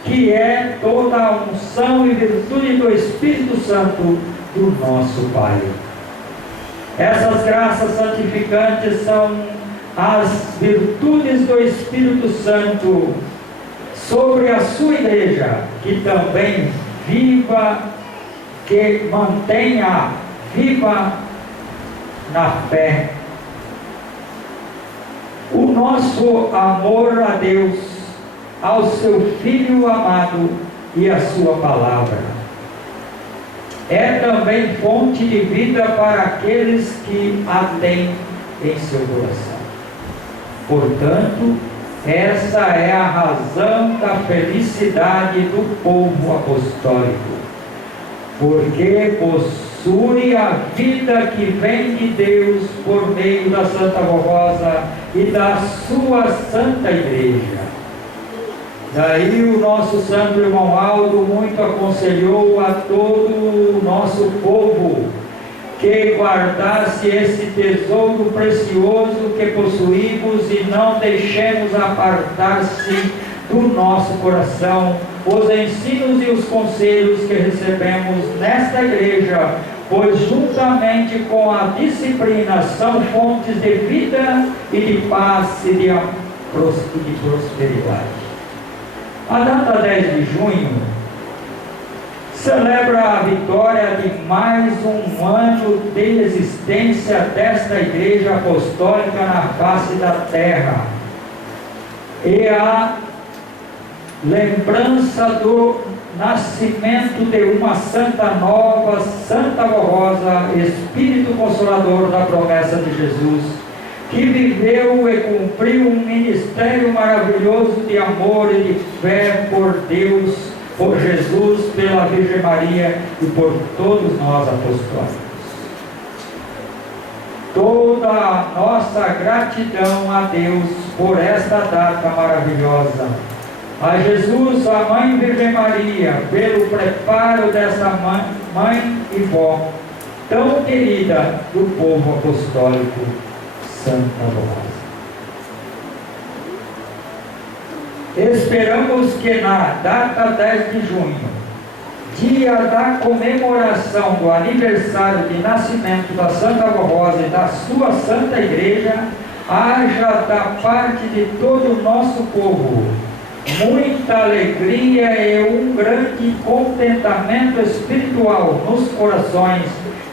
que é toda a unção e virtude do Espírito Santo do nosso Pai. Essas graças santificantes são as virtudes do Espírito Santo sobre a sua igreja, que também que mantenha viva na fé o nosso amor a Deus, ao seu Filho amado e a sua palavra. É também fonte de vida para aqueles que a têm em seu coração. Portanto, essa é a razão da felicidade do povo apostólico, porque possui a vida que vem de Deus por meio da Santa Avó Rosa e da sua Santa Igreja. Daí o nosso santo irmão Aldo muito aconselhou a todo o nosso povo que guardasse esse tesouro precioso que possuímos e não deixemos apartar-se do nosso coração os ensinos e os conselhos que recebemos nesta igreja, pois juntamente com a disciplina são fontes de vida e de paz e de prosperidade. A data 10 de junho celebra a vitória de mais um ano de existência desta igreja apostólica na face da terra e a lembrança do nascimento de uma santa nova, Santa Rosa, Espírito Consolador da promessa de Jesus, que viveu e cumpriu um ministério maravilhoso de amor e de fé por Deus, por Jesus, pela Virgem Maria e por todos nós apostólicos. Toda a nossa gratidão a Deus por esta data maravilhosa. A Jesus, a Mãe Virgem Maria, pelo preparo dessa mãe e vó, tão querida do povo apostólico, Santa Rosa. Esperamos que na data 10 de junho, dia da comemoração do aniversário de nascimento da Santa Rosa e da sua Santa Igreja, haja da parte de todo o nosso povo muita alegria e um grande contentamento espiritual nos corações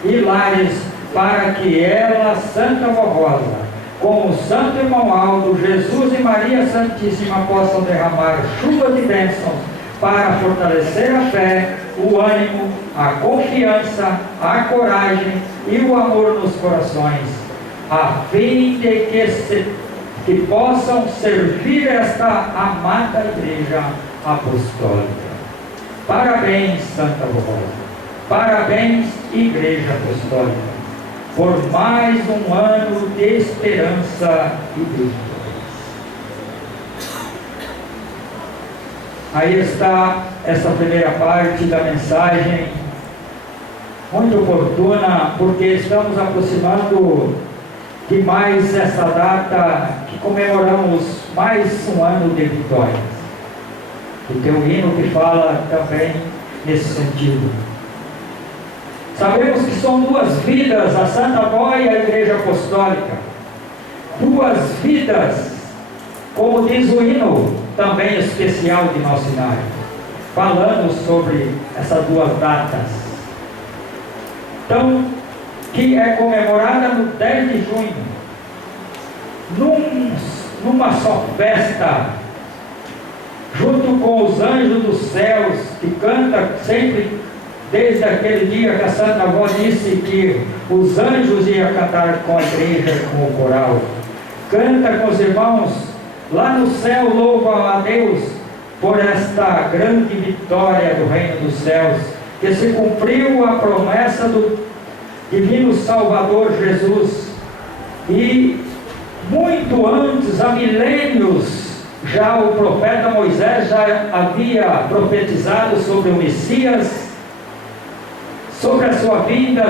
e lares, para que ela, Santa Rosa, com o Santo Irmão Aldo, Jesus e Maria Santíssima, possam derramar chuva de bênçãos para fortalecer a fé, o ânimo, a confiança, a coragem e o amor nos corações, a fim de que possam servir esta amada Igreja Apostólica. Parabéns, Santa Rosa. Parabéns, Igreja Apostólica, por mais um ano de esperança e de vitória. Aí está essa primeira parte da mensagem, muito oportuna, porque estamos aproximando de mais essa data que comemoramos mais um ano de vitórias. E tem um hino que fala também nesse sentido. Sabemos que são duas vidas, a Santa Vó e a Igreja Apostólica. Duas vidas, como diz o hino também especial de nosso cenário, falando sobre essas duas datas. Então, que é comemorada no 10 de junho, numa só festa, junto com os anjos dos céus, que canta sempre, desde aquele dia que a Santa Avó disse que os anjos iam cantar com a igreja, com o coral. Canta com os irmãos, lá no céu louvam a Deus por esta grande vitória do reino dos céus, que se cumpriu a promessa do Divino Salvador Jesus. E muito antes, há milênios, já o profeta Moisés já havia profetizado sobre o Messias, sobre a sua vinda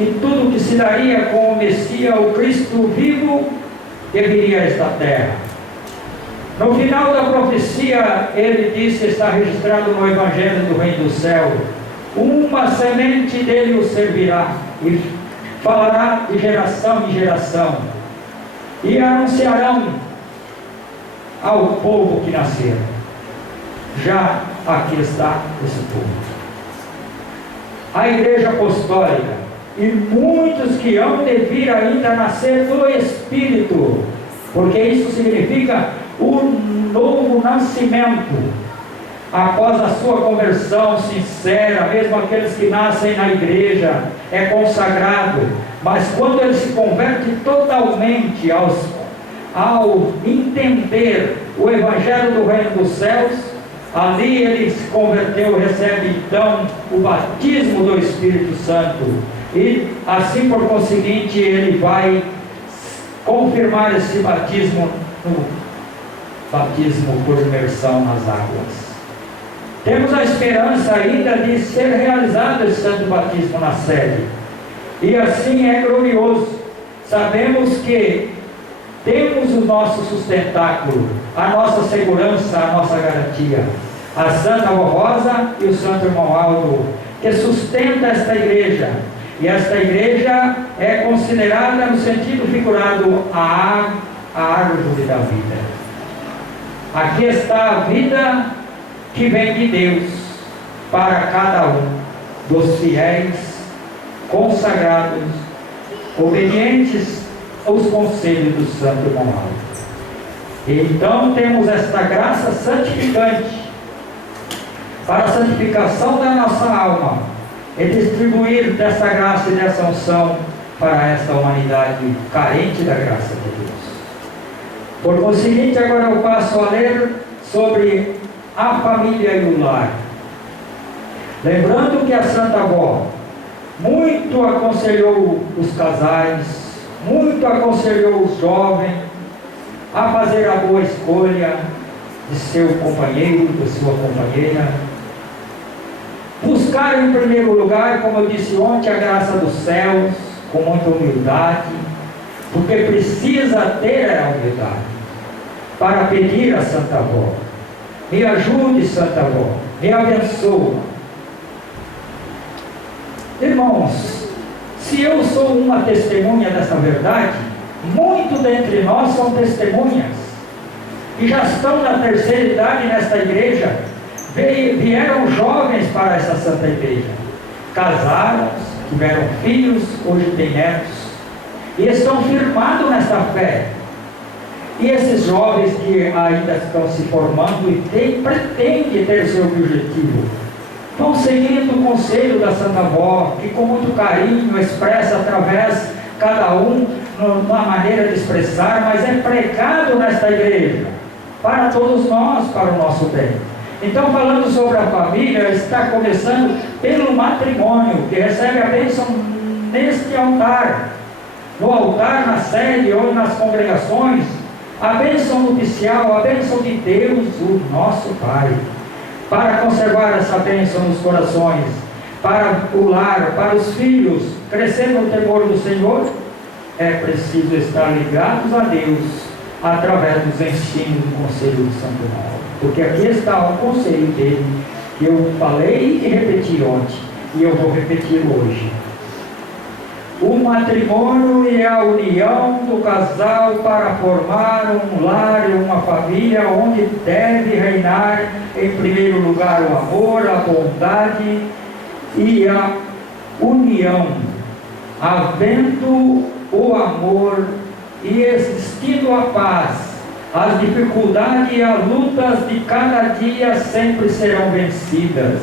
e tudo que se daria com o Messias, o Cristo vivo, que viria a esta terra. No final da profecia, ele disse, está registrado no Evangelho do Reino do Céu: uma semente dele o servirá, e falará de geração em geração, e anunciarão ao povo que nascer. Já aqui está esse povo, a Igreja Apostólica, e muitos que hão de vir ainda nascer do Espírito, porque isso significa o novo nascimento, após a sua conversão sincera. Mesmo aqueles que nascem na igreja, é consagrado, mas quando ele se converte totalmente ao entender o Evangelho do Reino dos Céus, ali ele se converteu, recebe então o batismo do Espírito Santo, e assim por conseguinte ele vai confirmar esse batismo no batismo por imersão nas águas. Temos a esperança ainda de ser realizado esse santo batismo na sede, E assim é glorioso. Sabemos que temos o nosso sustentáculo, a nossa segurança, a nossa garantia. A Santa Avó Rosa e o Santo Irmão Aldo, que sustenta esta igreja. E esta igreja é considerada, no sentido figurado, a árvore da vida. Aqui está a vida que vem de Deus para cada um dos fiéis consagrados, obedientes aos conselhos do Santo Irmão Aldo. Então temos esta graça santificante para a santificação da nossa alma e distribuir dessa graça e dessa unção para esta humanidade carente da graça de Deus. Por conseguinte, agora eu passo a ler sobre a família e o lar. Lembrando que a Santa Avó muito aconselhou os casais, muito aconselhou os jovens a fazer a boa escolha de seu companheiro, de sua companheira. Buscar em primeiro lugar, como eu disse ontem, a graça dos céus, com muita humildade, porque precisa ter a humildade para pedir a Santa Avó: me ajude, Santa Avó, me abençoa. Irmãos, se eu sou uma testemunha dessa verdade, muitos dentre nós são testemunhas, e já estão na terceira idade nesta igreja. Vieram jovens para essa santa igreja, casaram, tiveram filhos, hoje têm netos, e estão firmados nesta fé. E esses jovens que ainda estão se formando e pretendem ter seu objetivo, vão seguindo o conselho da Santa Avó, que com muito carinho expressa através, cada um, uma maneira de expressar, mas é pregado nesta igreja, para todos nós, para o nosso bem. Então, falando sobre a família, está começando pelo matrimônio, que recebe a bênção neste altar, no altar, na sede ou nas congregações, a bênção nupcial, a bênção de Deus, o nosso Pai. Para conservar essa bênção nos corações, para o lar, para os filhos, crescer no temor do Senhor, é preciso estar ligados a Deus, através dos ensinos do Conselho de Santo Paulo. Porque aqui está o conselho dele, que eu falei e repeti ontem, e eu vou repetir hoje. O matrimônio é a união do casal para formar um lar e uma família onde deve reinar, em primeiro lugar, o amor, a bondade e a união. Havendo o amor e existindo a paz, as dificuldades e as lutas de cada dia sempre serão vencidas,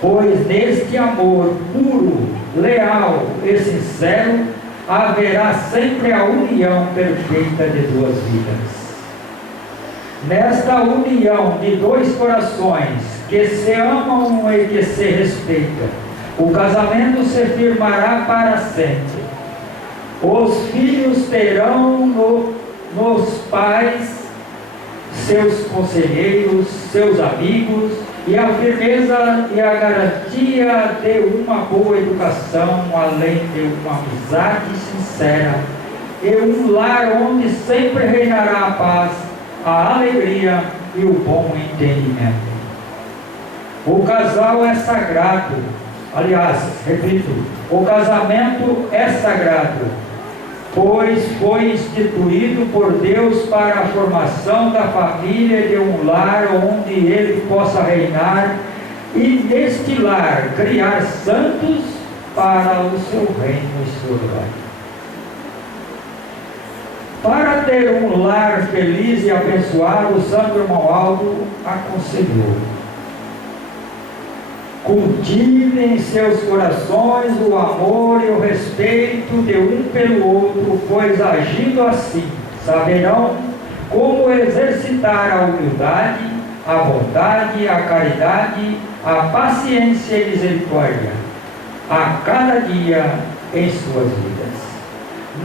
pois neste amor puro, leal e sincero, haverá sempre a união perfeita de duas vidas. Nesta união de dois corações que se amam e que se respeitam, o casamento se firmará para sempre. Os filhos terão nos pais seus conselheiros, seus amigos, e a firmeza e a garantia de uma boa educação, além de uma amizade sincera, e um lar onde sempre reinará a paz, a alegria e o bom entendimento. O casal é sagrado, aliás, repito, o casamento é sagrado, pois foi instituído por Deus para a formação da família de um lar onde ele possa reinar e neste lar criar santos para o seu reino e sua glória. Para ter um lar feliz e abençoado, o Santo Irmão Aldo aconselhou: cultivem em seus corações o amor e o respeito de um pelo outro, pois agindo assim, saberão como exercitar a humildade, a bondade, a caridade, a paciência e misericórdia a cada dia em suas vidas.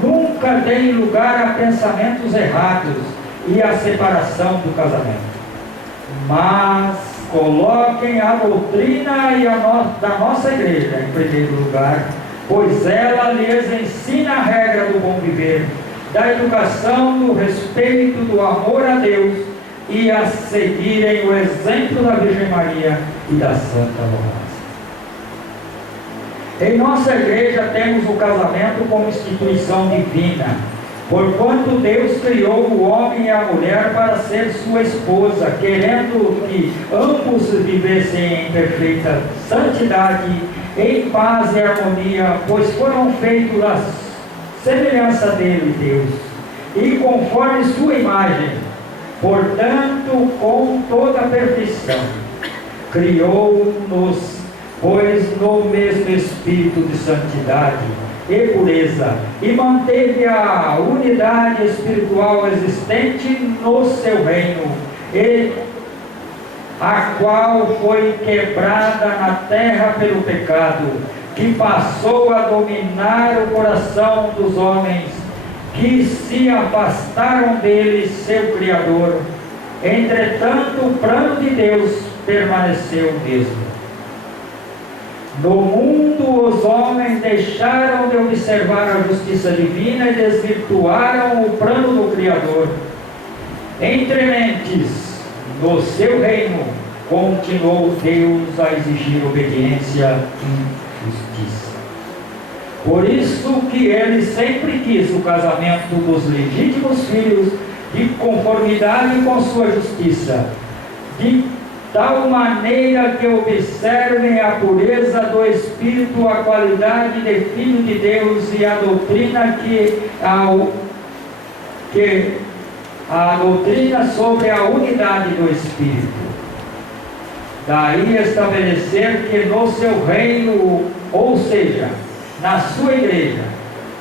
Nunca deem lugar a pensamentos errados e a separação do casamento, mas coloquem a doutrina da nossa igreja em primeiro lugar, pois ela lhes ensina a regra do bom viver, da educação, do respeito, do amor a Deus, e a seguirem o exemplo da Virgem Maria e da Santa Lorasa. Em nossa igreja temos o casamento como instituição divina, porquanto Deus criou o homem e a mulher para ser sua esposa, querendo que ambos vivessem em perfeita santidade, em paz e harmonia, pois foram feitos à semelhança dele, Deus, e conforme sua imagem. Portanto, com toda a perfeição, criou-nos, pois no mesmo espírito de santidade e pureza, e manteve a unidade espiritual existente no seu reino, e a qual foi quebrada na terra pelo pecado, que passou a dominar o coração dos homens, que se afastaram dele, seu Criador. Entretanto, o plano de Deus permaneceu o mesmo. No mundo, os homens deixaram de observar a justiça divina e desvirtuaram o plano do Criador. Entre mentes, no seu reino, continuou Deus a exigir obediência e justiça. Por isso que ele sempre quis o casamento dos legítimos filhos de conformidade com sua justiça, de tal maneira que observem a pureza do Espírito, a qualidade de Filho de Deus e a doutrina a doutrina sobre a unidade do Espírito. Daí estabelecer que no seu reino, ou seja, na sua igreja,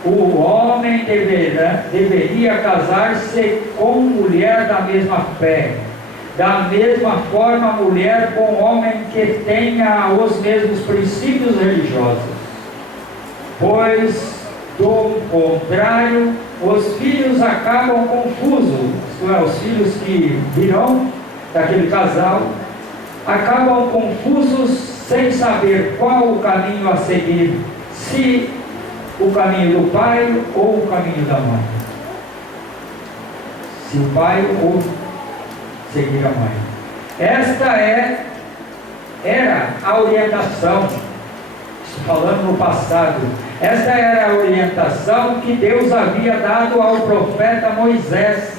o homem deveria casar-se com mulher da mesma fé. Da mesma forma, a mulher com homem que tenha os mesmos princípios religiosos. Pois, do contrário, os filhos acabam confusos, isto é, os filhos que virão daquele casal, acabam confusos sem saber qual o caminho a seguir, se o caminho do pai ou o caminho da mãe. Se o pai ou seguir a mãe. Esta era a orientação, falando no passado, esta era a orientação que Deus havia dado ao profeta Moisés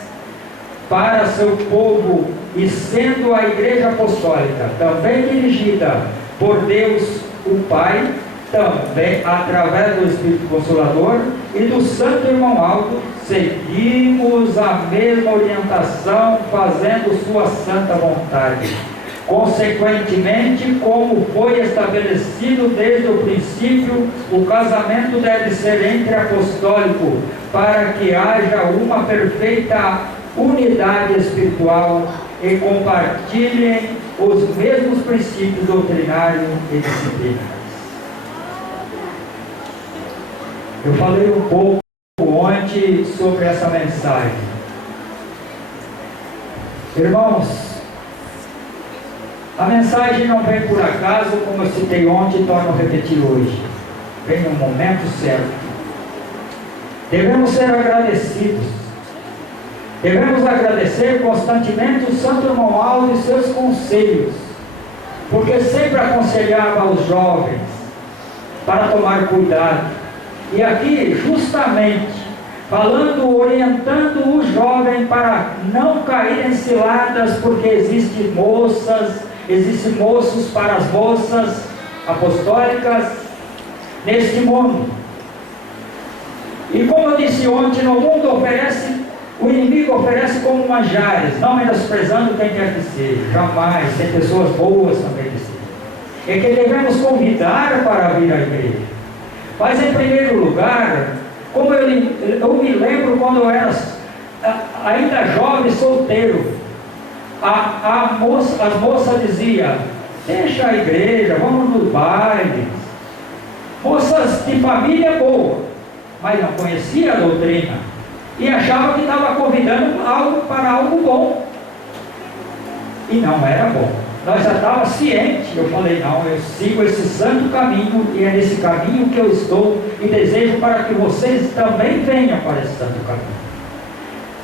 para seu povo, e sendo a igreja apostólica também dirigida por Deus o Pai, também através do Espírito Consolador e do Santo Irmão Alto, seguimos a mesma orientação, fazendo sua santa vontade. Consequentemente, como foi estabelecido desde o princípio, o casamento deve ser entre apostólico, para que haja uma perfeita unidade espiritual e compartilhem os mesmos princípios doutrinários e disciplinares. Eu falei um pouco ontem sobre essa mensagem. Irmãos, a mensagem não vem por acaso, como eu citei ontem e torno a repetir hoje. Vem no momento certo. Devemos ser agradecidos. Devemos agradecer constantemente o Santo Irmão Aldo e seus conselhos, porque sempre aconselhava os jovens para tomar cuidado. E aqui, justamente, falando, orientando o jovem para não cair em ciladas, porque existem moços para as moças apostólicas neste mundo. E como eu disse ontem, no mundo o inimigo oferece como manjares, não menosprezando quem quer que seja, jamais, tem pessoas boas também que sejam. É que devemos convidar para vir à igreja. Mas em primeiro lugar, como eu me lembro quando eu era ainda jovem, solteiro, as moças diziam: deixa a igreja, vamos nos bailes. Moças de família boa, mas não conhecia a doutrina e achava que estava convidando algo para algo bom, e não era bom. nós já estávamos cientes. Eu falei, não, eu sigo esse santo caminho, e é nesse caminho que eu estou, e desejo para que vocês também venham para esse santo caminho.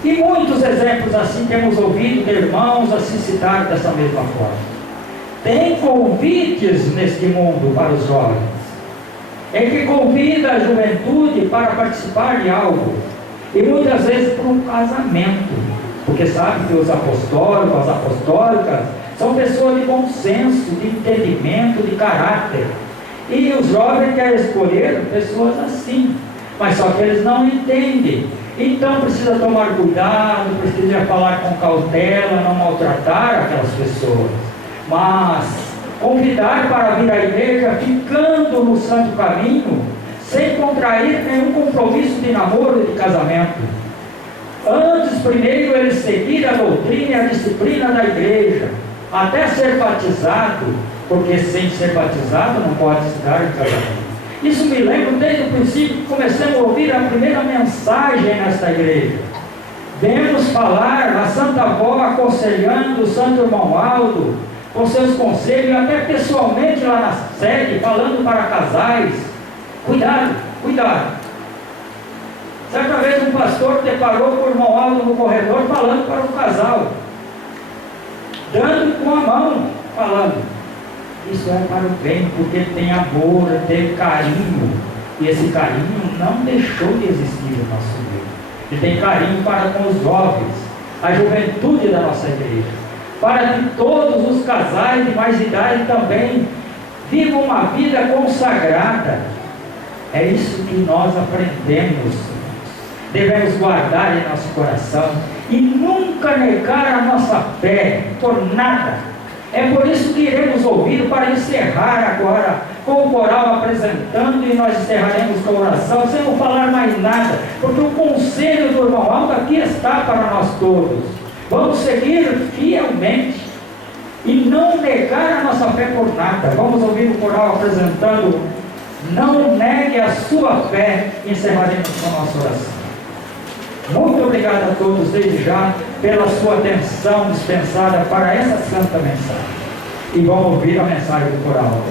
E muitos exemplos assim temos ouvido de irmãos assim citados dessa mesma forma. Tem convites neste mundo para os jovens, em que convida a juventude para participar de algo, e muitas vezes para um casamento, porque sabe que os apostólicos, as apostólicas, são pessoas de bom senso, de entendimento, de caráter, e os jovens querem escolher pessoas assim, mas só que eles não entendem. Então precisa tomar cuidado, precisa falar com cautela, não maltratar aquelas pessoas, mas convidar para vir à igreja ficando no santo caminho, sem contrair nenhum compromisso de namoro e de casamento. Antes, primeiro, ele seguir a doutrina e a disciplina da igreja, até ser batizado, porque sem ser batizado não pode se dar em casamento. Isso me lembro desde o princípio que comecemos a ouvir a primeira mensagem nesta igreja. Vemos falar a Santa Avó aconselhando o Santo Irmão Aldo com seus conselhos, até pessoalmente lá na sede, falando para casais: cuidado, cuidado. Certa vez um pastor deparou com o irmão Aldo no corredor falando para um casal, dando com a mão, falando: isso é para o bem, porque tem amor, tem carinho, e esse carinho não deixou de existir no nosso meio. Ele tem carinho para com os jovens, a juventude da nossa igreja, para que todos os casais de mais idade também vivam uma vida consagrada. É isso que nós aprendemos. Devemos guardar em nosso coração e nunca negar a nossa fé por nada. É por isso que iremos ouvir para encerrar agora com o coral apresentando, e nós encerraremos com a oração, sem não falar mais nada, porque o conselho do irmão Aldo aqui está para nós todos. Vamos seguir fielmente e não negar a nossa fé por nada. Vamos ouvir o coral apresentando Não Negue a Sua Fé, e encerraremos com a nossa oração. Muito obrigado a todos desde já pela sua atenção dispensada para essa santa mensagem. E vamos ouvir a mensagem do coral.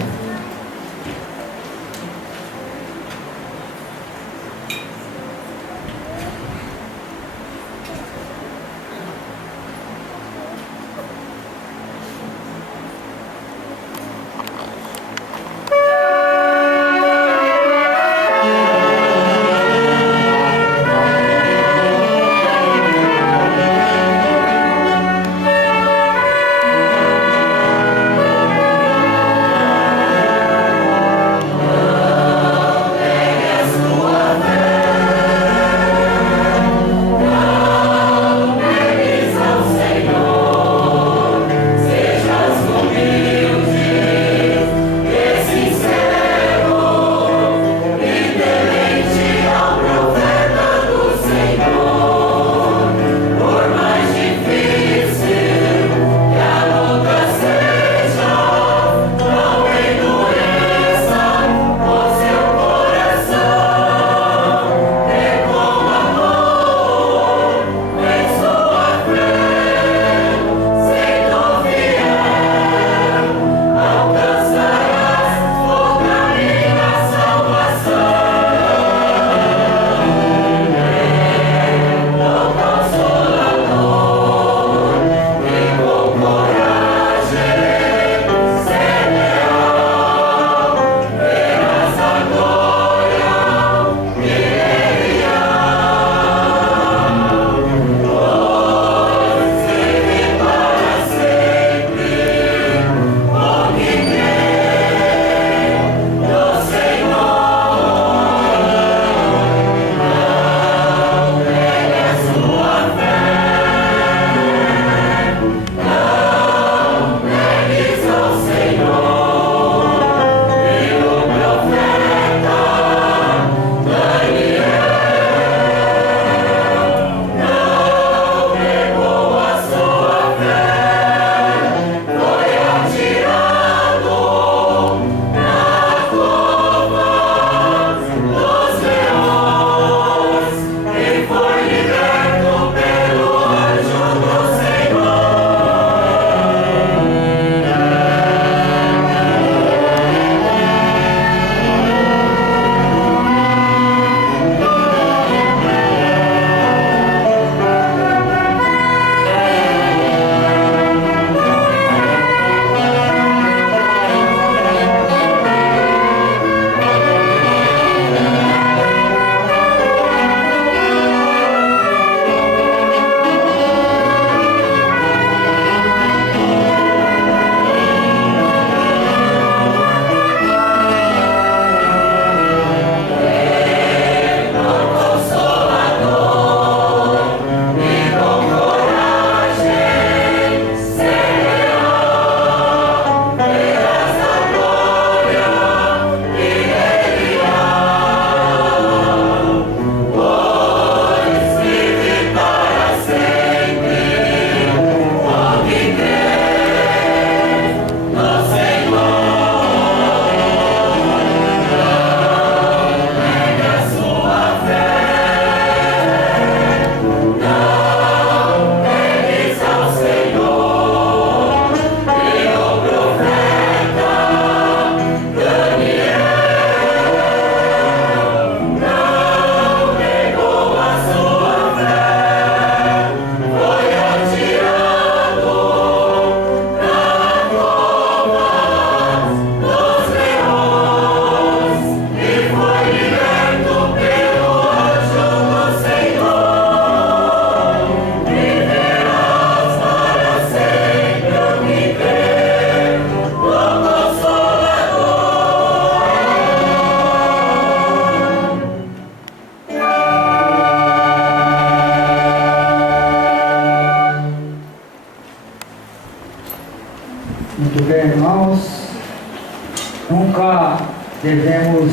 devemos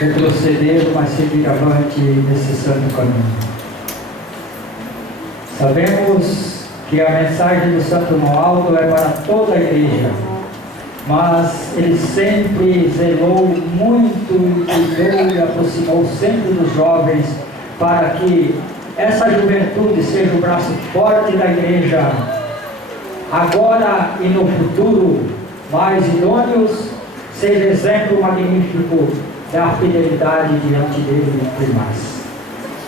retroceder, mas seguir avante nesse santo caminho. Sabemos que a mensagem do Santo Romualdo é para toda a igreja, mas ele sempre zelou muito e cuidou e aproximou sempre dos jovens para que essa juventude seja o braço forte da igreja, agora e no futuro, mais idôneos, seja exemplo magnífico da fidelidade diante dele e mais.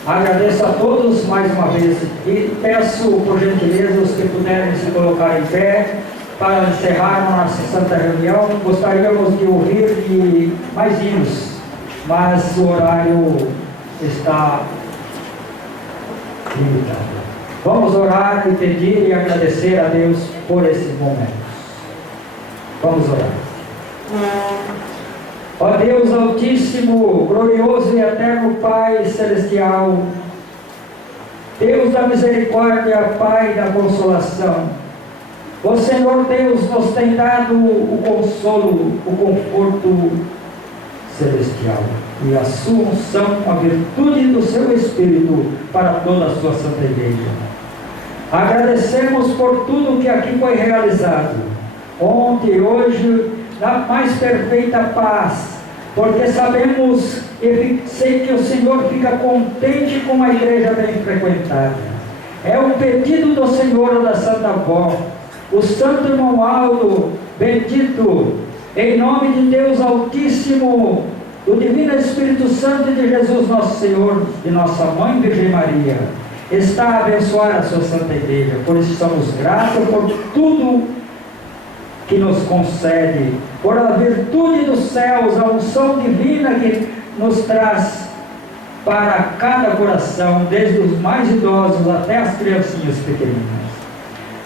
Agradeço a todos mais uma vez e peço por gentileza os que puderem se colocar em pé para encerrar a nossa santa reunião. Gostaríamos de ouvir mais hinos, mas o horário está limitado. Vamos orar e pedir e agradecer a Deus por esses momentos. Vamos orar. Ó Deus Altíssimo, glorioso e eterno Pai Celestial, Deus da misericórdia, Pai da consolação, o Senhor Deus nos tem dado o consolo, o conforto celestial e a sua unção, a virtude do seu Espírito para toda a sua Santa Igreja. Agradecemos por tudo que aqui foi realizado, ontem e hoje, na mais perfeita paz, porque sabemos e sei que o Senhor fica contente com a igreja bem frequentada. É um pedido do Senhor da Santa Avó, o Santo Irmão Aldo, bendito, em nome de Deus Altíssimo, do Divino Espírito Santo e de Jesus nosso Senhor e nossa Mãe Virgem Maria, está a abençoar a sua Santa Igreja. Por isso estamos gratos por tudo que nos concede, por a virtude dos céus, a unção divina que nos traz para cada coração, desde os mais idosos até as criancinhas pequeninas.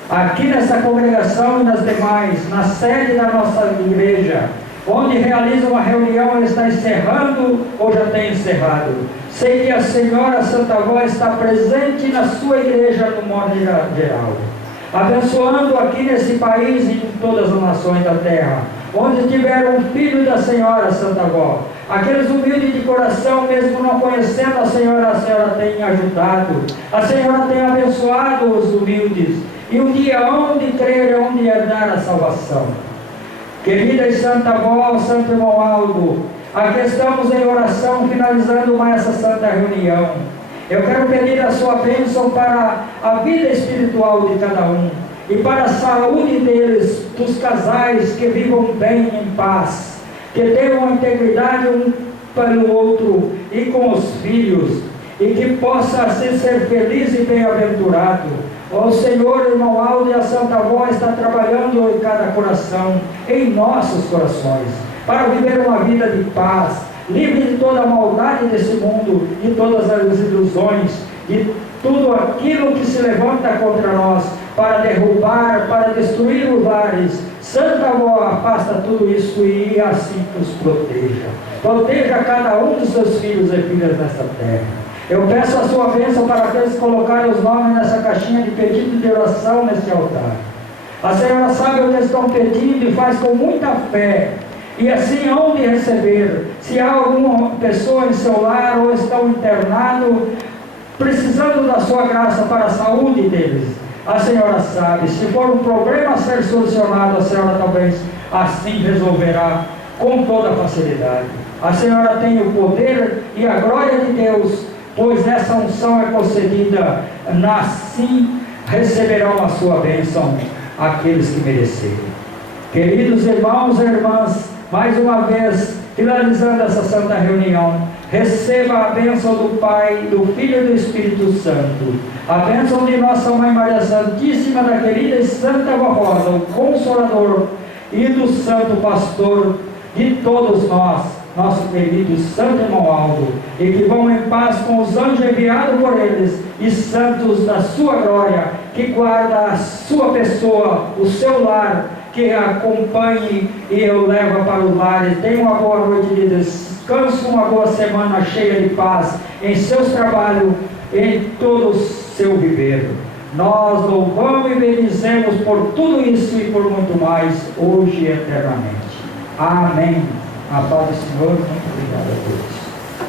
Aqui nessa congregação e nas demais, na sede da nossa igreja, onde realiza uma reunião, ela está encerrando ou já tem encerrado. Sei que a Senhora Santa Avó está presente na sua igreja no modo geral, abençoando aqui nesse país e em todas as nações da terra, onde tiver um filho da Senhora Santa Avó, aqueles humildes de coração, mesmo não conhecendo a Senhora tem ajudado, a Senhora tem abençoado os humildes, e um dia onde crer, onde herdar a salvação. Querida e Santa Avó, Santo Irmão Aldo, aqui estamos em oração, finalizando mais essa santa reunião. Eu quero pedir a sua bênção para a vida espiritual de cada um e para a saúde deles, dos casais, que vivam bem em paz, que tenham integridade um pelo outro e com os filhos, e que possa assim ser feliz e bem-aventurado. O Senhor, irmão Aldo, e a Santa Avó está trabalhando em cada coração, em nossos corações, para viver uma vida de paz, livre de toda a maldade desse mundo, de todas as ilusões, de tudo aquilo que se levanta contra nós, para derrubar, para destruir os lares. Santa Avó, afasta tudo isso e assim nos proteja. Proteja cada um dos seus filhos e filhas nesta terra. Eu peço a sua bênção para aqueles que colocarem os nomes nessa caixinha de pedido de oração neste altar. A Senhora sabe o que estão pedindo e faz com muita fé. E assim hão de receber. Se há alguma pessoa em seu lar ou estão internados, precisando da sua graça para a saúde deles, a Senhora sabe. Se for um problema a ser solucionado, a Senhora talvez assim resolverá com toda facilidade. A Senhora tem o poder e a glória de Deus, pois essa unção é concedida, assim receberão a sua bênção aqueles que merecerem. Queridos irmãos e irmãs, mais uma vez, finalizando essa santa reunião, receba a bênção do Pai, do Filho e do Espírito Santo, a bênção de nossa Mãe Maria Santíssima, da querida e Santa Avó Rosa, o Consolador, e do Santo Pastor de todos nós, nosso querido Santo Irmão Aldo, e que vão em paz com os anjos enviados por eles, e santos da sua glória, que guarda a sua pessoa, o seu lar, que acompanhe e o leva para os lares. Tenha uma boa noite de descanso, uma boa semana cheia de paz em seus trabalhos, em todo o seu viver. Nós louvamos e bendizemos por tudo isso e por muito mais, hoje e eternamente. Amém. A paz do Senhor, muito obrigado a todos.